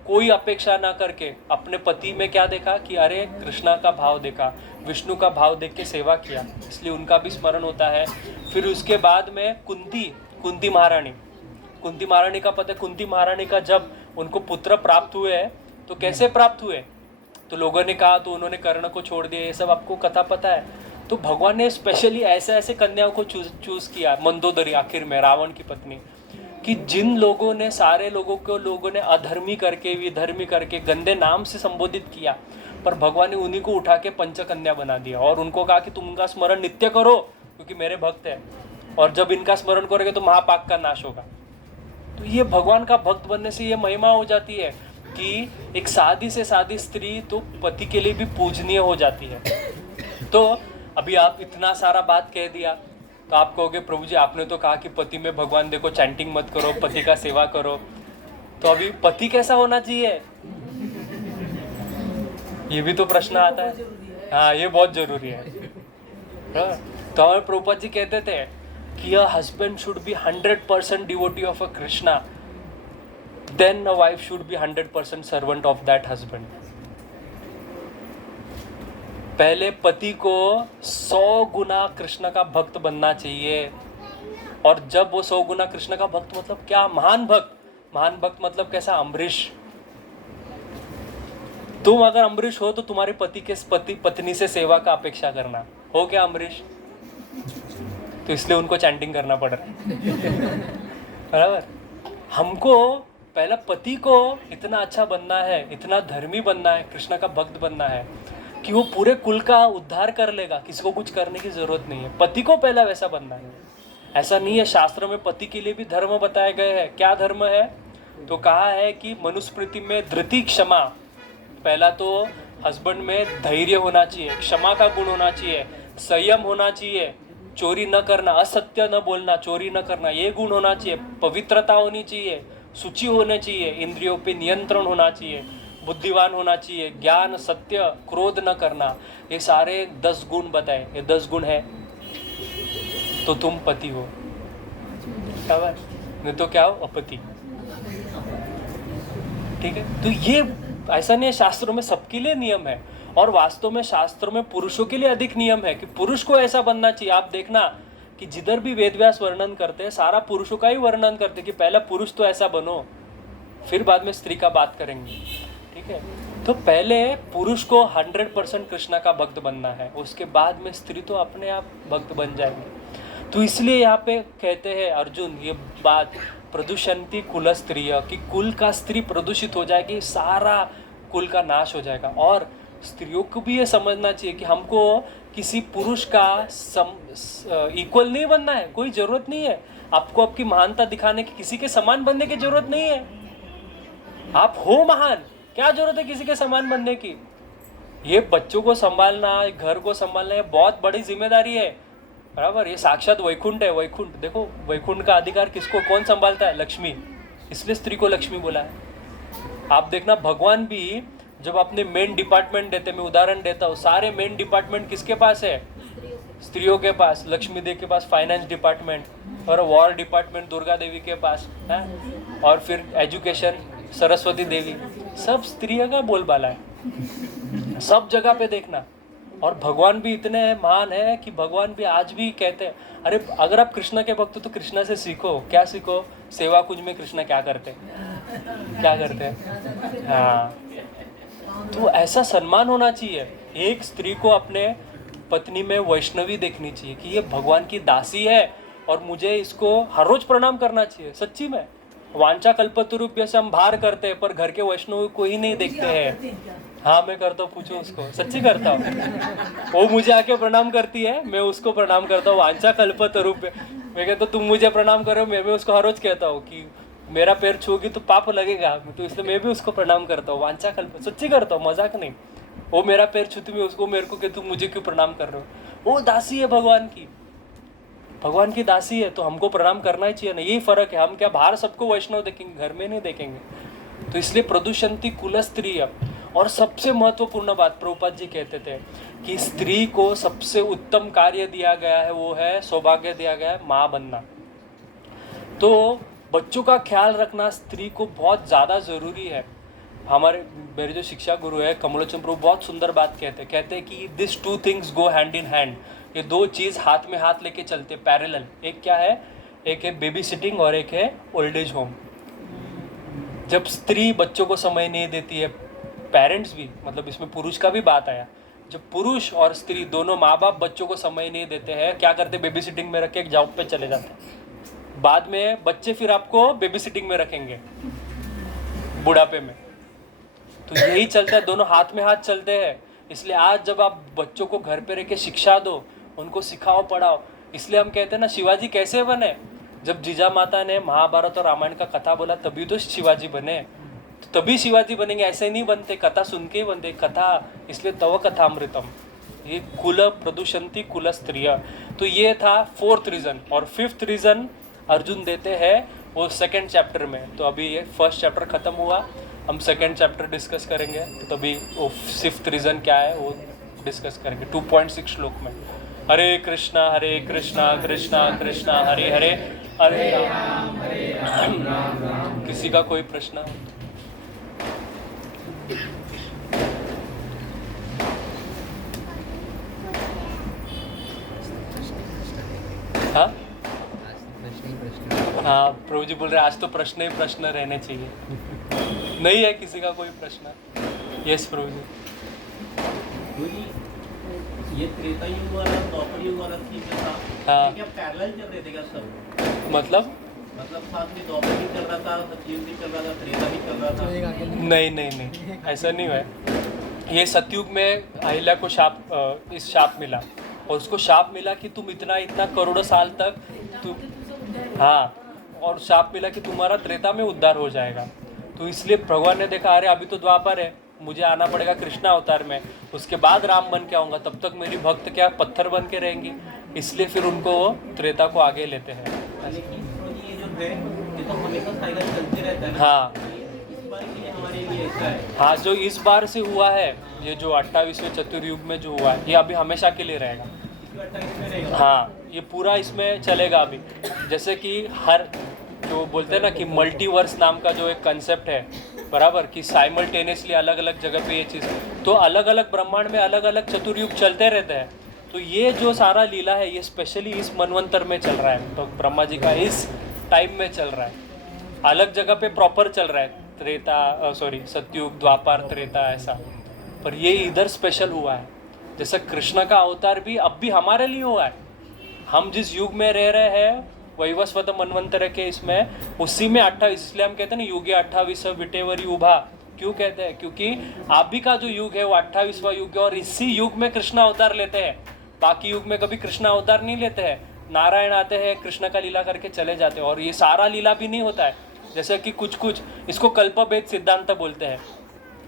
कोई अपेक्षा ना करके अपने पति में क्या देखा कि अरे कृष्णा का भाव देखा, विष्णु का भाव देख के सेवा किया, इसलिए उनका भी स्मरण होता है। फिर उसके बाद में कुंती महारानी का पता है। कुंती महारानी का जब उनको पुत्र प्राप्त हुए तो कैसे प्राप्त हुए? तो लोगों ने कहा तो उन्होंने कर्ण को छोड़ दिया, ये सब आपको कथा पता है। तो भगवान ने स्पेशली ऐसे कन्याओं को चूज किया। मंदोदरी आखिर में रावण की पत्नी, कि जिन लोगों ने सारे लोगों ने अधर्मी करके विधर्मी करके गंदे नाम से संबोधित किया, पर भगवान ने उन्हीं को उठा के पंचकन्या बना दिया और उनको कहा कि तुम उनका स्मरण नित्य करो क्योंकि मेरे भक्त है, और जब इनका स्मरण करोगे तो महापाप का नाश होगा। तो ये भगवान का भक्त बनने से ये महिमा हो जाती है कि एक सादी से सादी स्त्री तो पति के लिए भी पूजनीय हो जाती है। तो अभी आप इतना सारा बात कह दिया तो आप कहोगे प्रभु जी आपने तो कहा कि पति में भगवान देखो, चैंटिंग मत करो, पति का सेवा करो। तो अभी पति कैसा होना चाहिए, ये भी तो प्रश्न आता है। हाँ ये बहुत जरूरी है। तो हमारे प्रभुपाद जी कहते थे कि a husband should be 100% devotee of a Krishna, then a wife should be 100% servant of that husband. पहले पति को 100 गुना कृष्ण का भक्त बनना चाहिए, और जब वो 100 गुना कृष्ण का भक्त मतलब क्या? महान भक्त मतलब कैसा? अम्बरीश। तुम अगर अम्बरीश हो तो तुम्हारे पति के पत्नी से सेवा का अपेक्षा करना हो क्या अम्बरीश? तो इसलिए उनको चैंटिंग करना पड़ रहा है। बराबर। हमको पहला पति को इतना अच्छा बनना है, इतना धर्मी बनना है, कृष्ण का भक्त बनना है कि वो पूरे कुल का उद्धार कर लेगा, किसी को कुछ करने की जरूरत नहीं है। पति को पहला वैसा बनना है। ऐसा नहीं है, शास्त्र में पति के लिए भी धर्म बताए गए हैं। क्या धर्म है? तो कहा है कि मनुस्मृति में धृति क्षमा, पहला तो हस्बैंड में धैर्य होना चाहिए, क्षमा का गुण होना चाहिए, संयम होना चाहिए, चोरी न करना, असत्य न बोलना, चोरी न करना, ये गुण होना चाहिए, पवित्रता होनी चाहिए, शुचि होने चाहिए, इंद्रियों पे नियंत्रण होना चाहिए, बुद्धिवान होना चाहिए, ज्ञान, सत्य, क्रोध न करना, ये सारे 10 गुण बताए। ये 10 गुण है तो तुम पति हो, नहीं तो क्या हो? अपति। ठीक है। तो ये ऐसा नहीं है, शास्त्रों में सबके लिए नियम है, और वास्तव में शास्त्रों में पुरुषों के लिए अधिक नियम है कि पुरुष को ऐसा बनना चाहिए। आप देखना कि जिधर भी वेदव्यास वर्णन करते हैं सारा पुरुषों का ही वर्णन करते हैं कि पहला पुरुष तो ऐसा बनो, फिर बाद में स्त्री का बात करेंगे। ठीक है। तो पहले पुरुष को 100% कृष्णा का भक्त बनना है, उसके बाद में स्त्री तो अपने आप भक्त बन जाएंगे। तो इसलिए यहाँ पे कहते हैं अर्जुन ये बात, प्रदूषंती कुल स्त्रिय, कि कुल का स्त्री प्रदूषित हो जाएगी, सारा कुल का नाश हो जाएगा। और स्त्रियों को भी ये समझना चाहिए कि हमको किसी पुरुष का इक्वल नहीं बनना है, कोई जरूरत नहीं है। आपको आपकी महानता दिखाने की, किसी के समान बनने की जरूरत नहीं है। आप हो महान, क्या जरूरत है किसी के समान बनने की? ये बच्चों को संभालना, घर को संभालना, ये बहुत बड़ी जिम्मेदारी है। बराबर। ये साक्षात वैकुंठ है। वैकुंठ देखो, वैकुंठ का अधिकार किसको, कौन संभालता है? लक्ष्मी। इसलिए स्त्री को लक्ष्मी बोला है। आप देखना भगवान भी जब अपने मेन डिपार्टमेंट देते, मैं उदाहरण देता हूँ, सारे मेन डिपार्टमेंट किसके पास है? स्त्रियों के पास। लक्ष्मी देवी के पास फाइनेंस डिपार्टमेंट, और वॉर डिपार्टमेंट दुर्गा देवी के पास है, और फिर एजुकेशन सरस्वती देवी, सब स्त्रियों का बोलबाला है सब जगह पे देखना। और भगवान भी इतने महान है कि भगवान भी आज भी कहते हैं, अरे अगर आप कृष्ण के भक्त हो तो कृष्ण से सीखो। क्या सीखो? सेवा कुंज में कृष्ण क्या करते हैं, क्या करते हैं। हाँ, तो ऐसा सम्मान होना चाहिए। एक स्त्री को अपने पत्नी में वैष्णवी देखनी चाहिए कि ये भगवान की दासी है और मुझे इसको हर रोज प्रणाम करना चाहिए। सच्ची में वांछा कल्पतरुभ्य से हम बाहर करते हैं पर घर के वैष्णव को ही नहीं देखते हैं। हाँ मैं करता हूँ, पूछो उसको, सच्ची करता हूँ। वो मुझे आके प्रणाम करती है, मैं उसको प्रणाम करता हूँ। वांछा कल्पतरुभ्य, मैं कहता हूँ तुम मुझे प्रणाम करो, मैं भी उसको हर रोज कहता हूँ कि मेरा पैर छूगी तो पाप लगेगा, तो इसलिए मैं भी उसको प्रणाम करता हूँ। वांछा कल्प, सच्ची करता हूँ, मजाक नहीं। वो मेरा पैर छूती, मैं उसको मेरे को कहती, तुम मुझे क्यों प्रणाम कर रहे हो? वो दासी है भगवान की, भगवान की दासी है, तो हमको प्रणाम करना ही चाहिए ना। यही फर्क है, हम क्या बाहर सबको वैष्णव देखेंगे, घर में नहीं देखेंगे। तो इसलिए प्रदुषंती कुल स्त्री। और सबसे महत्वपूर्ण बात प्रभुपाद जी कहते थे कि स्त्री को सबसे उत्तम कार्य दिया गया है, वो है सौभाग्य दिया गया है माँ बनना। तो बच्चों का ख्याल रखना स्त्री को बहुत ज़्यादा ज़रूरी है। मेरे जो शिक्षा गुरु है कमलोचन प्रभु बहुत सुंदर बात कहते हैं कि this two things go hand in hand. ये दो चीज़ हाथ में हाथ लेके चलते पैरेलल। एक क्या है? एक है बेबी सिटिंग और एक है ओल्ड एज होम। जब स्त्री बच्चों को समय नहीं देती है, पेरेंट्स भी, मतलब इसमें पुरुष का भी बात आया, जब पुरुष और स्त्री दोनों माँ बाप बच्चों को समय नहीं देते हैं, क्या करते? बेबी सिटिंग में रख के एक जॉब पे चले जाते हैं। बाद में बच्चे फिर आपको बेबी सिटिंग में रखेंगे बुढ़ापे में। तो यही चलता है, दोनों हाथ में हाथ चलते हैं। इसलिए आज जब आप बच्चों को घर पे रह के शिक्षा दो, उनको सिखाओ पढ़ाओ। इसलिए हम कहते हैं ना, शिवाजी कैसे बने? जब जीजा माता ने महाभारत और रामायण का कथा बोला तभी तो शिवाजी बने। तो तभी शिवाजी बनेंगे, ऐसे नहीं बनते, कथा सुन के ही बनते। कथा इसलिए तव कथामृतम। ये कुल प्रदुषंती कुल स्त्रिय। तो ये था 4th रीज़न। और 5th रीज़न अर्जुन देते हैं वो 2nd चैप्टर में। तो अभी ये 1st चैप्टर खत्म हुआ, हम 2nd चैप्टर डिस्कस करेंगे। तो तभी वो 5th रीज़न क्या है वो डिस्कस करेंगे 2.6 श्लोक में। हरे कृष्णा कृष्णा कृष्णा हरे हरे, हरे राम राम। किसी का कोई प्रश्न? हाँ हाँ, प्रभु जी बोल रहे आज तो प्रश्न ही प्रश्न रहने चाहिए। नहीं है किसी का कोई प्रश्न? यस प्रभु जी। ये त्रेता युग वाला द्वापर युग वाला थी जो था, हाँ। क्या पैरेलल चल रहे थे क्या सब? मतलब साथ में द्वापर भी चल रहा था, सतयुग भी चल रहा था, त्रेता भी चल रहा था? नहीं, ऐसा नहीं हुआ। ये सतयुग में अहिल्या को शाप मिला, और उसको शाप मिला कि तुम इतना करोड़ों साल तक तुम, हाँ, और शाप मिला कि तुम्हारा त्रेता में उद्धार हो जाएगा। तो इसलिए भगवान ने देखा, अरे अभी तो द्वापर है, मुझे आना पड़ेगा कृष्णा अवतार में, उसके बाद राम बन के आऊँगा, तब तक मेरी भक्त क्या पत्थर बन के रहेंगी। इसलिए फिर उनको त्रेता को आगे लेते हैं। ये जो है ये तो हमेशा साइकिल चलते रहता है। हाँ इस बार के लिए हमारे लिए ऐसा है। हाँ, जो इस बार से हुआ है, ये जो 28वें चतुर्युग में जो हुआ है, ये अभी हमेशा के लिए रहेगा। हाँ, ये पूरा इसमें चलेगा अभी। जैसे कि हर जो बोलते हैं ना कि मल्टीवर्स नाम का जो एक कंसेप्ट है, बराबर, कि साइमल्टेनियसली अलग अलग जगह पे ये चीज़, तो अलग अलग ब्रह्मांड में अलग अलग चतुर्युग चलते रहते हैं। तो ये जो सारा लीला है ये स्पेशली इस मनवंतर में चल रहा है, तो ब्रह्मा जी का इस टाइम में चल रहा है। अलग जगह पे प्रॉपर चल रहा है, त्रेता सतयुग द्वापर त्रेता ऐसा, पर ये इधर स्पेशल हुआ है। जैसे कृष्ण का अवतार भी अब भी हमारे लिए हुआ है। हम जिस युग में रह रहे हैं वैवस्वत मनवंतर के इसमें, उसी में 28, इसलिए हम कहते हैं ना युगे 28 विटेवरी उभा। क्यों कहते हैं? क्योंकि आप भी का जो युग है वो 28वां युग है, और इसी युग में कृष्ण अवतार लेते हैं। बाकी युग में कभी कृष्ण अवतार नहीं लेते हैं। नारायण आते हैं, कृष्ण का लीला करके चले जाते हैं, और ये सारा लीला भी नहीं होता है। जैसे कि कुछ इसको कल्पभेद सिद्धांत बोलते हैं।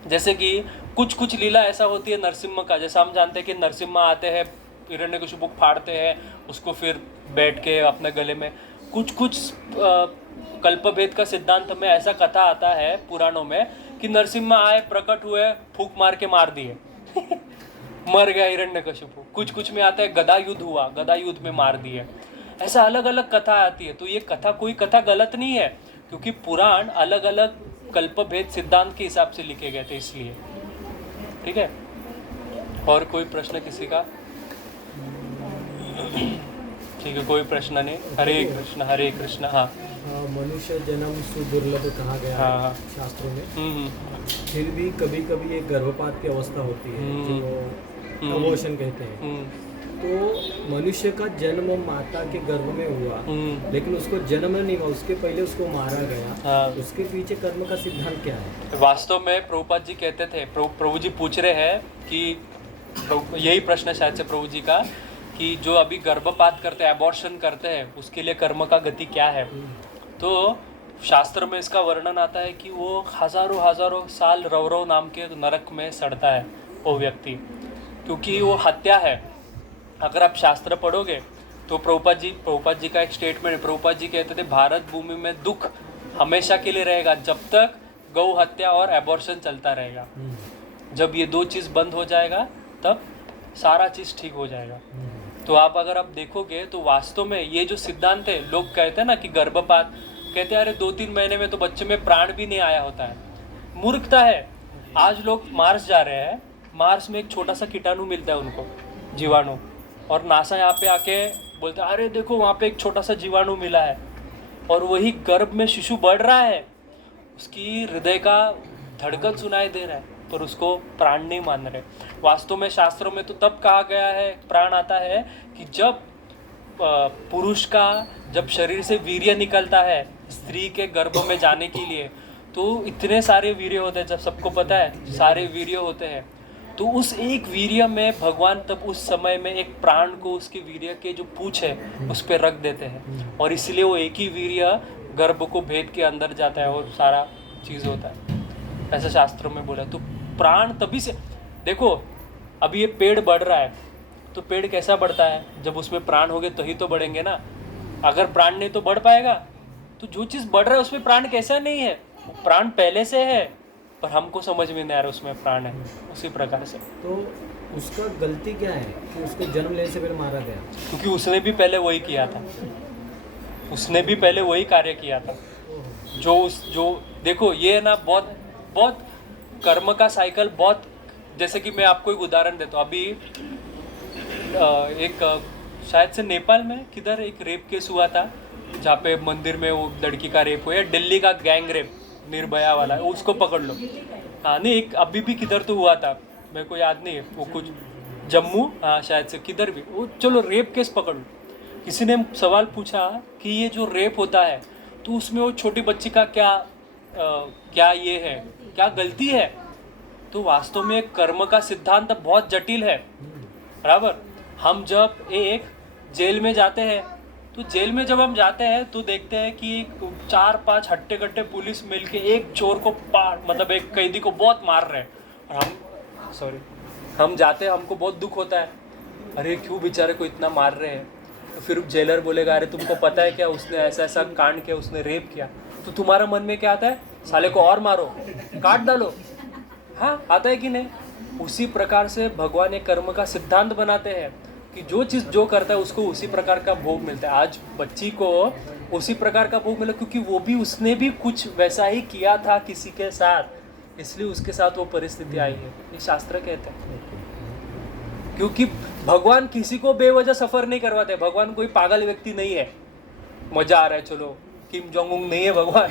जैसे कि कुछ लीला ऐसा होती है नरसिम्हा का, जैसा हम जानते हैं कि नरसिम्हा आते हैं, हिरण्यकशिपु फाड़ते हैं उसको, फिर बैठ के अपने गले में, कुछ कल्पभेद का सिद्धांत में ऐसा कथा आता है पुराणों में कि नरसिम्हा आए, प्रकट हुए, फूंक मार के मार दिए मर गया हिरण्यकशिपु। कुछ में आता है गदा युद्ध हुआ, गदा युद्ध में मार दिए। ऐसा अलग अलग कथा आती है। तो ये कथा, कोई कथा गलत नहीं है, क्योंकि पुराण अलग अलग कल्पभेद सिद्धांत के हिसाब से लिखे गए थे, इसलिए। ठीक है, और कोई प्रश्न किसी का? ठीक है, कोई प्रश्न नहीं। हरे कृष्ण हरे कृष्ण। हाँ मनुष्य जन्म सुदुर्लभ कहा गया हाँ, हाँ। है शास्त्रों में, हम्म, फिर भी कभी कभी एक गर्भपात की अवस्था होती है जो अबॉर्शन कहते हैं। हम्म, तो मनुष्य का जन्म माता के गर्भ में हुआ, लेकिन उसको जन्म नहीं हुआ, उसके पहले उसको मारा गया। हाँ। उसके पीछे कर्म का सिद्धांत क्या है? वास्तव में प्रभुपाद जी कहते थे, प्रभु जी पूछ रहे हैं कि यही प्रश्न शायद से प्रभु जी का, कि जो अभी गर्भपात करते हैं, अबॉर्शन करते हैं, उसके लिए कर्म का गति क्या है। तो शास्त्र में इसका वर्णन आता है कि वो हजारों हजारों साल रौरव नाम के नरक में सड़ता है वो व्यक्ति, क्योंकि वो हत्या है। अगर आप शास्त्र पढ़ोगे तो प्रभुपाद जी का एक स्टेटमेंट, प्रभुपाद जी कहते थे भारत भूमि में दुख हमेशा के लिए रहेगा जब तक गौ हत्या और एबॉर्शन चलता रहेगा। जब ये दो चीज़ बंद हो जाएगा तब सारा चीज़ ठीक हो जाएगा। तो अगर आप देखोगे तो वास्तव में ये जो सिद्धांत है, लोग कहते हैं ना कि गर्भपात, कहते हैं अरे 2-3 महीने में तो बच्चे में प्राण भी नहीं आया होता है। मूर्खता है। आज लोग मार्स जा रहे हैं, मार्स में एक छोटा सा कीटाणु मिलता है उनको, जीवाणु, और नासा यहाँ पे आके बोलते हैं अरे देखो वहाँ पे एक छोटा सा जीवाणु मिला है, और वही गर्भ में शिशु बढ़ रहा है, उसकी हृदय का धड़कन सुनाई दे रहा है, पर उसको प्राण नहीं मान रहे। वास्तव में शास्त्रों में तो तब कहा गया है प्राण आता है कि जब पुरुष का जब शरीर से वीर्य निकलता है स्त्री के गर्भ में जाने के लिए, तो इतने सारे वीर्य होते हैं, जब सबको पता है सारे वीर्य होते हैं, तो उस एक वीर्य में भगवान तब उस समय में एक प्राण को उसके वीर्य के जो पूंछ है उस पर रख देते हैं, और इसलिए वो एक ही वीर्य गर्भ को भेद के अंदर जाता है और सारा चीज़ होता है। ऐसा शास्त्रों में बोला। तो प्राण तभी से, देखो अभी ये पेड़ बढ़ रहा है, तो पेड़ कैसा बढ़ता है, जब उसमें प्राण होंगे तो ही तो बढ़ेंगे ना। अगर प्राण नहीं तो बढ़ पाएगा। तो जो चीज़ बढ़ रहा है उसमें प्राण कैसा नहीं है, प्राण पहले से है, पर हमको समझ में नहीं आ रहा उसमें प्राण है। उसी प्रकार से तो उसका गलती क्या है कि उसको जन्म लेने से पहले मारा गया? क्योंकि उसने भी पहले वही किया था, उसने भी पहले वही कार्य किया था। जो देखो ये ना बहुत बहुत कर्म का साइकिल बहुत, जैसे कि मैं आपको एक उदाहरण देता हूँ। अभी एक शायद से नेपाल में किधर एक रेप केस हुआ था, जहाँ पे मंदिर में वो लड़की का रेप हुआ, या दिल्ली का गैंग रेप निर्भया वाला, उसको पकड़ लो। हाँ नहीं, एक अभी भी किधर तो हुआ था, मेरे को याद नहीं है, वो कुछ जम्मू, हाँ शायद से किधर भी, वो चलो रेप केस पकड़ लो। किसी ने सवाल पूछा कि ये जो रेप होता है तो उसमें वो छोटी बच्ची का क्या ये है, क्या गलती है? तो वास्तव में कर्म का सिद्धांत बहुत जटिल है, बराबर। हम जब एक जेल में जाते हैं, तो जेल में जब हम जाते हैं तो देखते हैं कि 4-5 हट्टे कट्टे पुलिस मिलके एक चोर को मतलब एक कैदी को बहुत मार रहे हैं, और हम जाते हैं, हमको बहुत दुख होता है, अरे क्यों बेचारे को इतना मार रहे हैं। तो फिर जेलर बोलेगा अरे तुमको पता है क्या, उसने ऐसा ऐसा कांड किया, उसने रेप किया। तो तुम्हारा मन में क्या आता है, साले को और मारो, काट डालो, हाँ आता है कि नहीं? उसी प्रकार से भगवान एक कर्म का सिद्धांत बनाते हैं कि जो चीज़ जो करता है उसको उसी प्रकार का भोग मिलता है। आज बच्ची को उसी प्रकार का भोग मिला, क्योंकि वो भी, उसने भी कुछ वैसा ही किया था किसी के साथ, इसलिए उसके साथ वो परिस्थिति आई है। ये शास्त्र कहते हैं। क्योंकि भगवान किसी को बेवजह सफ़र नहीं करवाते। भगवान कोई पागल व्यक्ति नहीं है, मजा आ रहा है चलो, किम जोंग उंग नहीं है भगवान।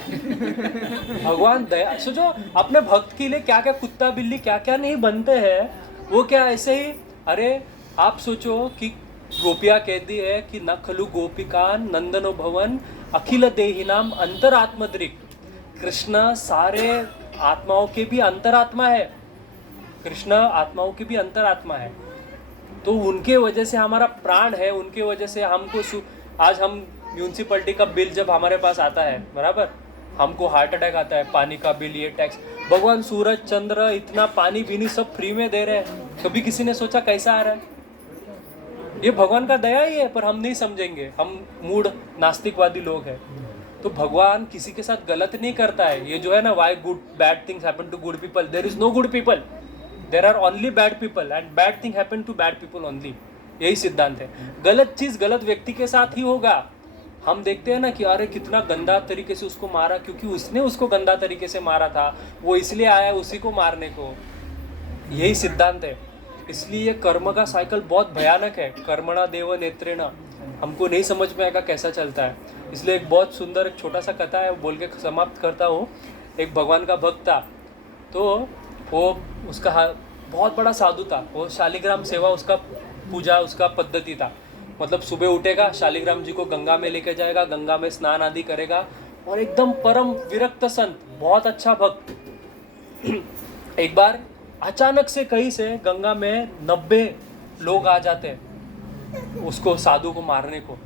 भगवान दया, सोचो अपने भक्त के लिए क्या क्या कुत्ता बिल्ली क्या क्या नहीं बनते हैं, वो क्या ऐसे ही। अरे आप सोचो कि गोपिया कहती है कि न खलु गोपिका नंदनो भवन अखिल देहिनाम अंतरात्मद्रिक। कृष्ण सारे आत्माओं के भी अंतरात्मा है, कृष्ण आत्माओं की भी अंतरात्मा है। तो उनके वजह से हमारा प्राण है, उनके वजह से हमको आज हम म्यूनसिपलिटी का बिल जब हमारे पास आता है, बराबर, हमको हार्ट अटैक आता है, पानी का बिल, ये टैक्स। भगवान सूरज चंद्र इतना पानी बीनी सब फ्री में दे रहे हैं, कभी किसी ने सोचा कैसा आ रहा है? ये भगवान का दया ही है, पर हम नहीं समझेंगे, हम मूढ़ नास्तिकवादी लोग हैं। तो भगवान किसी के साथ गलत नहीं करता है। ये जो है ना, why good bad things happen to good people, there is no good people, there are only bad people, and bad thing happen to bad people only. यही सिद्धांत है। गलत चीज़ गलत व्यक्ति के साथ ही होगा। हम देखते हैं ना कि अरे कितना गंदा तरीके से उसको मारा, क्योंकि उसने उसको गंदा तरीके से मारा था, वो इसलिए आया उसी को मारने को। यही सिद्धांत है। इसलिए कर्म का साइकिल बहुत भयानक है। कर्मणा देव नेत्रेण, हमको नहीं समझ में आएगा कैसा चलता है। इसलिए एक बहुत सुंदर एक छोटा सा कथा है, वो बोल के समाप्त करता हूँ। एक भगवान का भक्त था, तो वो उसका बहुत बड़ा साधु था। वो शालिग्राम सेवा उसका पूजा उसका पद्धति था। मतलब सुबह उठेगा, शालिग्राम जी को गंगा में लेके जाएगा, गंगा में स्नान आदि करेगा, और एकदम परम विरक्त संत, बहुत अच्छा भक्त। एक बार अचानक से कहीं से गंगा में 90 लोग आ जाते हैं उसको, साधु को मारने को।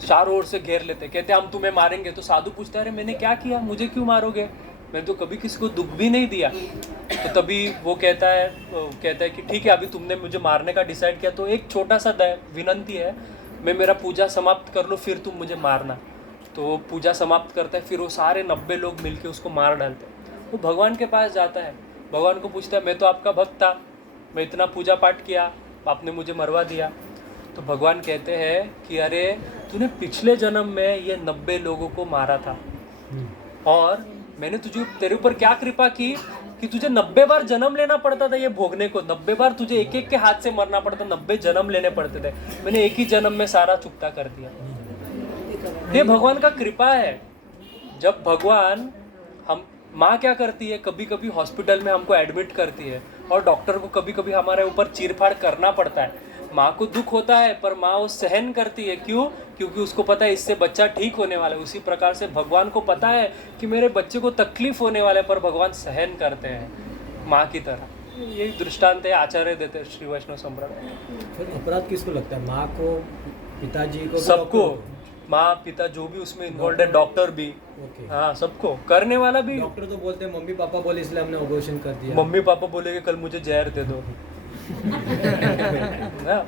चारों ओर से घेर लेते, कहते हम तुम्हें मारेंगे। तो साधु पूछता है, अरे मैंने क्या किया, मुझे क्यों मारोगे, मैंने तो कभी किसी को दुख भी नहीं दिया। तो तभी वो कहता है कि ठीक है, अभी तुमने मुझे मारने का डिसाइड किया, तो एक छोटा सा विनंती है, मैं मेरा पूजा समाप्त कर लूँ, फिर तुम मुझे मारना। तो वो पूजा समाप्त करता है, फिर वो सारे 90 लोग मिलके उसको मार डालते हैं। वो भगवान के पास जाता है, भगवान को पूछता है, मैं तो आपका भक्त था, मैं इतना पूजा पाठ किया, आपने मुझे मरवा दिया। तो भगवान कहते हैं कि अरे तूने पिछले जन्म में ये 90 लोगों को मारा था, और मैंने तेरे ऊपर क्या कृपा की कि तुझे 90 बार जन्म लेना पड़ता था ये भोगने को। 90 बार तुझे एक एक के हाथ से मरना पड़ता, 90 जन्म लेने पड़ते थे, मैंने एक ही जन्म में सारा चुकता कर दिया। ये भगवान का कृपा है। जब भगवान, हम माँ क्या करती है, कभी कभी हॉस्पिटल में हमको एडमिट करती है, और डॉक्टर को कभी कभी हमारे ऊपर चीरफाड़ करना पड़ता है। माँ को दुख होता है, पर माँ वो सहन करती है। क्यों? क्योंकि उसको पता है इससे बच्चा ठीक होने वाला है। उसी प्रकार से भगवान को पता है कि मेरे बच्चे को तकलीफ होने वाला है, पर भगवान सहन करते हैं माँ की तरह। यही दृष्टांत है आचार्य देते हैं श्री वैष्णव संप्रदाय। फिर अपराध किसको लगता है, माँ को, पिताजी को, सबको, माँ पिता जो भी उसमें इन्वॉल्व है, डॉक्टर भी, हाँ सबको, करने वाला भी। डॉक्टर तो बोलते हैं मम्मी पापा बोले इसलिए हमने अबॉर्शन कर दिया। मम्मी पापा बोलेंगे कल मुझे जहर दे दो। ना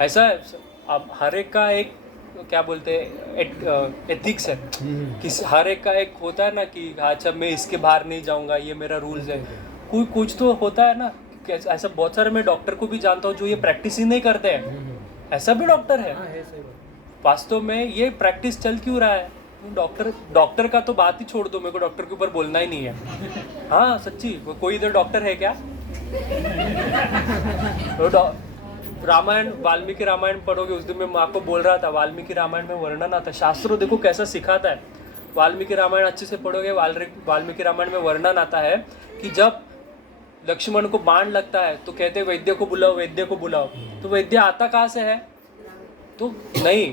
ऐसा है। अब हर एक का एक क्या बोलते हैं एथिक्स है, किसी हर एक का एक होता है ना कि अच्छा मैं इसके बाहर नहीं जाऊंगा, ये मेरा रूल्स है। कोई कुछ तो होता है ना। ऐसा बहुत सारे मैं डॉक्टर को भी जानता हूँ जो ये प्रैक्टिस ही नहीं करते हैं, ऐसा भी डॉक्टर है। वास्तव में ये प्रैक्टिस चल क्यों रहा है? डॉक्टर का तो बात ही छोड़ दो, मेरे को डॉक्टर के ऊपर बोलना ही नहीं है। हाँ सच्ची, कोई इधर डॉक्टर है क्या? रामायण, वाल्मीकि रामायण पढ़ोगे, उस दिन मैं आपको बोल रहा था, वाल्मीकि रामायण में वर्णन आता है, शास्त्रों देखो कैसा सिखाता है। वाल्मीकि रामायण अच्छे से पढ़ोगे, वाल्मीकि रामायण में वर्णन आता है कि जब लक्ष्मण को बाण लगता है तो कहते हैं वैद्य को बुलाओ, वैद्य को बुलाओ। तो वैद्य आता कहाँ से है? तो नहीं,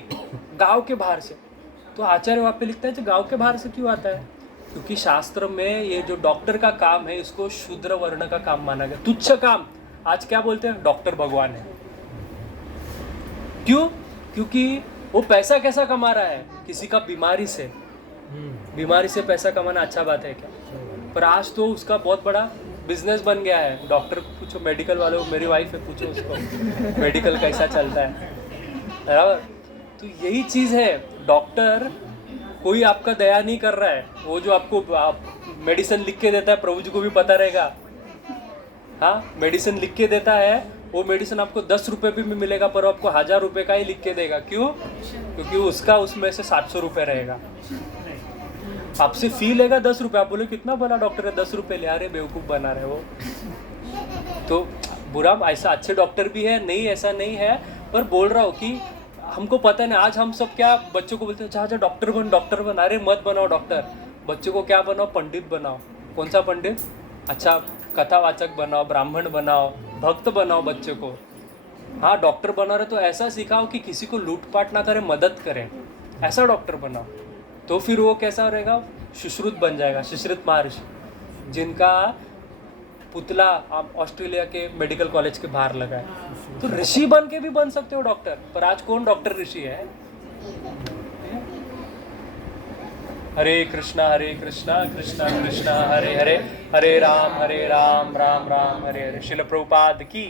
गांव के बाहर से। तो आचार्य वहाँ पे लिखता है कि गांव के बाहर से क्यों आता है? क्योंकि शास्त्र में ये जो डॉक्टर का काम है, इसको शूद्र वर्ण का काम माना गया, तुच्छ काम। आज क्या बोलते हैं? डॉक्टर भगवान है। क्यों? क्योंकि वो पैसा कैसा कमा रहा है? किसी का बीमारी से। बीमारी से पैसा कमाना अच्छा बात है क्या? पर आज तो उसका बहुत बड़ा बिजनेस बन गया है। डॉक्टर पूछो, मेडिकल वालों, मेरी वाइफ है, पूछो उसको मेडिकल कैसा चलता है, बराबर। तो यही चीज़ है, डॉक्टर कोई आपका दया नहीं कर रहा है। वो जो आपको मेडिसिन लिख के देता है, प्रभु जी को भी पता रहेगा। हाँ, मेडिसिन लिख के देता है, वो मेडिसिन आपको 10 रुपये भी मिलेगा, पर आपको 1000 रुपये का ही लिख के देगा। क्यों? क्योंकि उसका उसमें से 700 रुपये रहेगा। आपसे फी लेगा 10 रुपये। आप बोले कितना बड़ा डॉक्टर है, 10 रुपये ले, आ रहे बेवकूफ़ बना रहे वो। तो बुरा, ऐसा अच्छे डॉक्टर भी है, नहीं ऐसा नहीं है, पर बोल रहा हूँ कि हमको पता नहीं। आज हम सब क्या बच्चों को बोलते हैं, जा डॉक्टर बन, डॉक्टर बन। अरे मत बनाओ डॉक्टर, बच्चों को क्या बनाओ? पंडित बनाओ। कौन सा पंडित? अच्छा, कथावाचक बनाओ, ब्राह्मण बनाओ, भक्त बनाओ बच्चे को। हाँ, डॉक्टर बना रहे तो ऐसा सिखाओ कि किसी को लूटपाट ना करे, मदद करें, ऐसा डॉक्टर बनाओ। तो फिर वो कैसा रहेगा? सुश्रुत बन जाएगा। सुश्रुत महर्षि, जिनका पुतला आप ऑस्ट्रेलिया के मेडिकल कॉलेज के बाहर लगा है। तो ऋषि बन के भी बन सकते हो डॉक्टर। पर आज कौन डॉक्टर ऋषि है? हरे कृष्णा कृष्णा कृष्णा हरे हरे, हरे राम राम राम हरे हरे। श्रील प्रभुपाद की।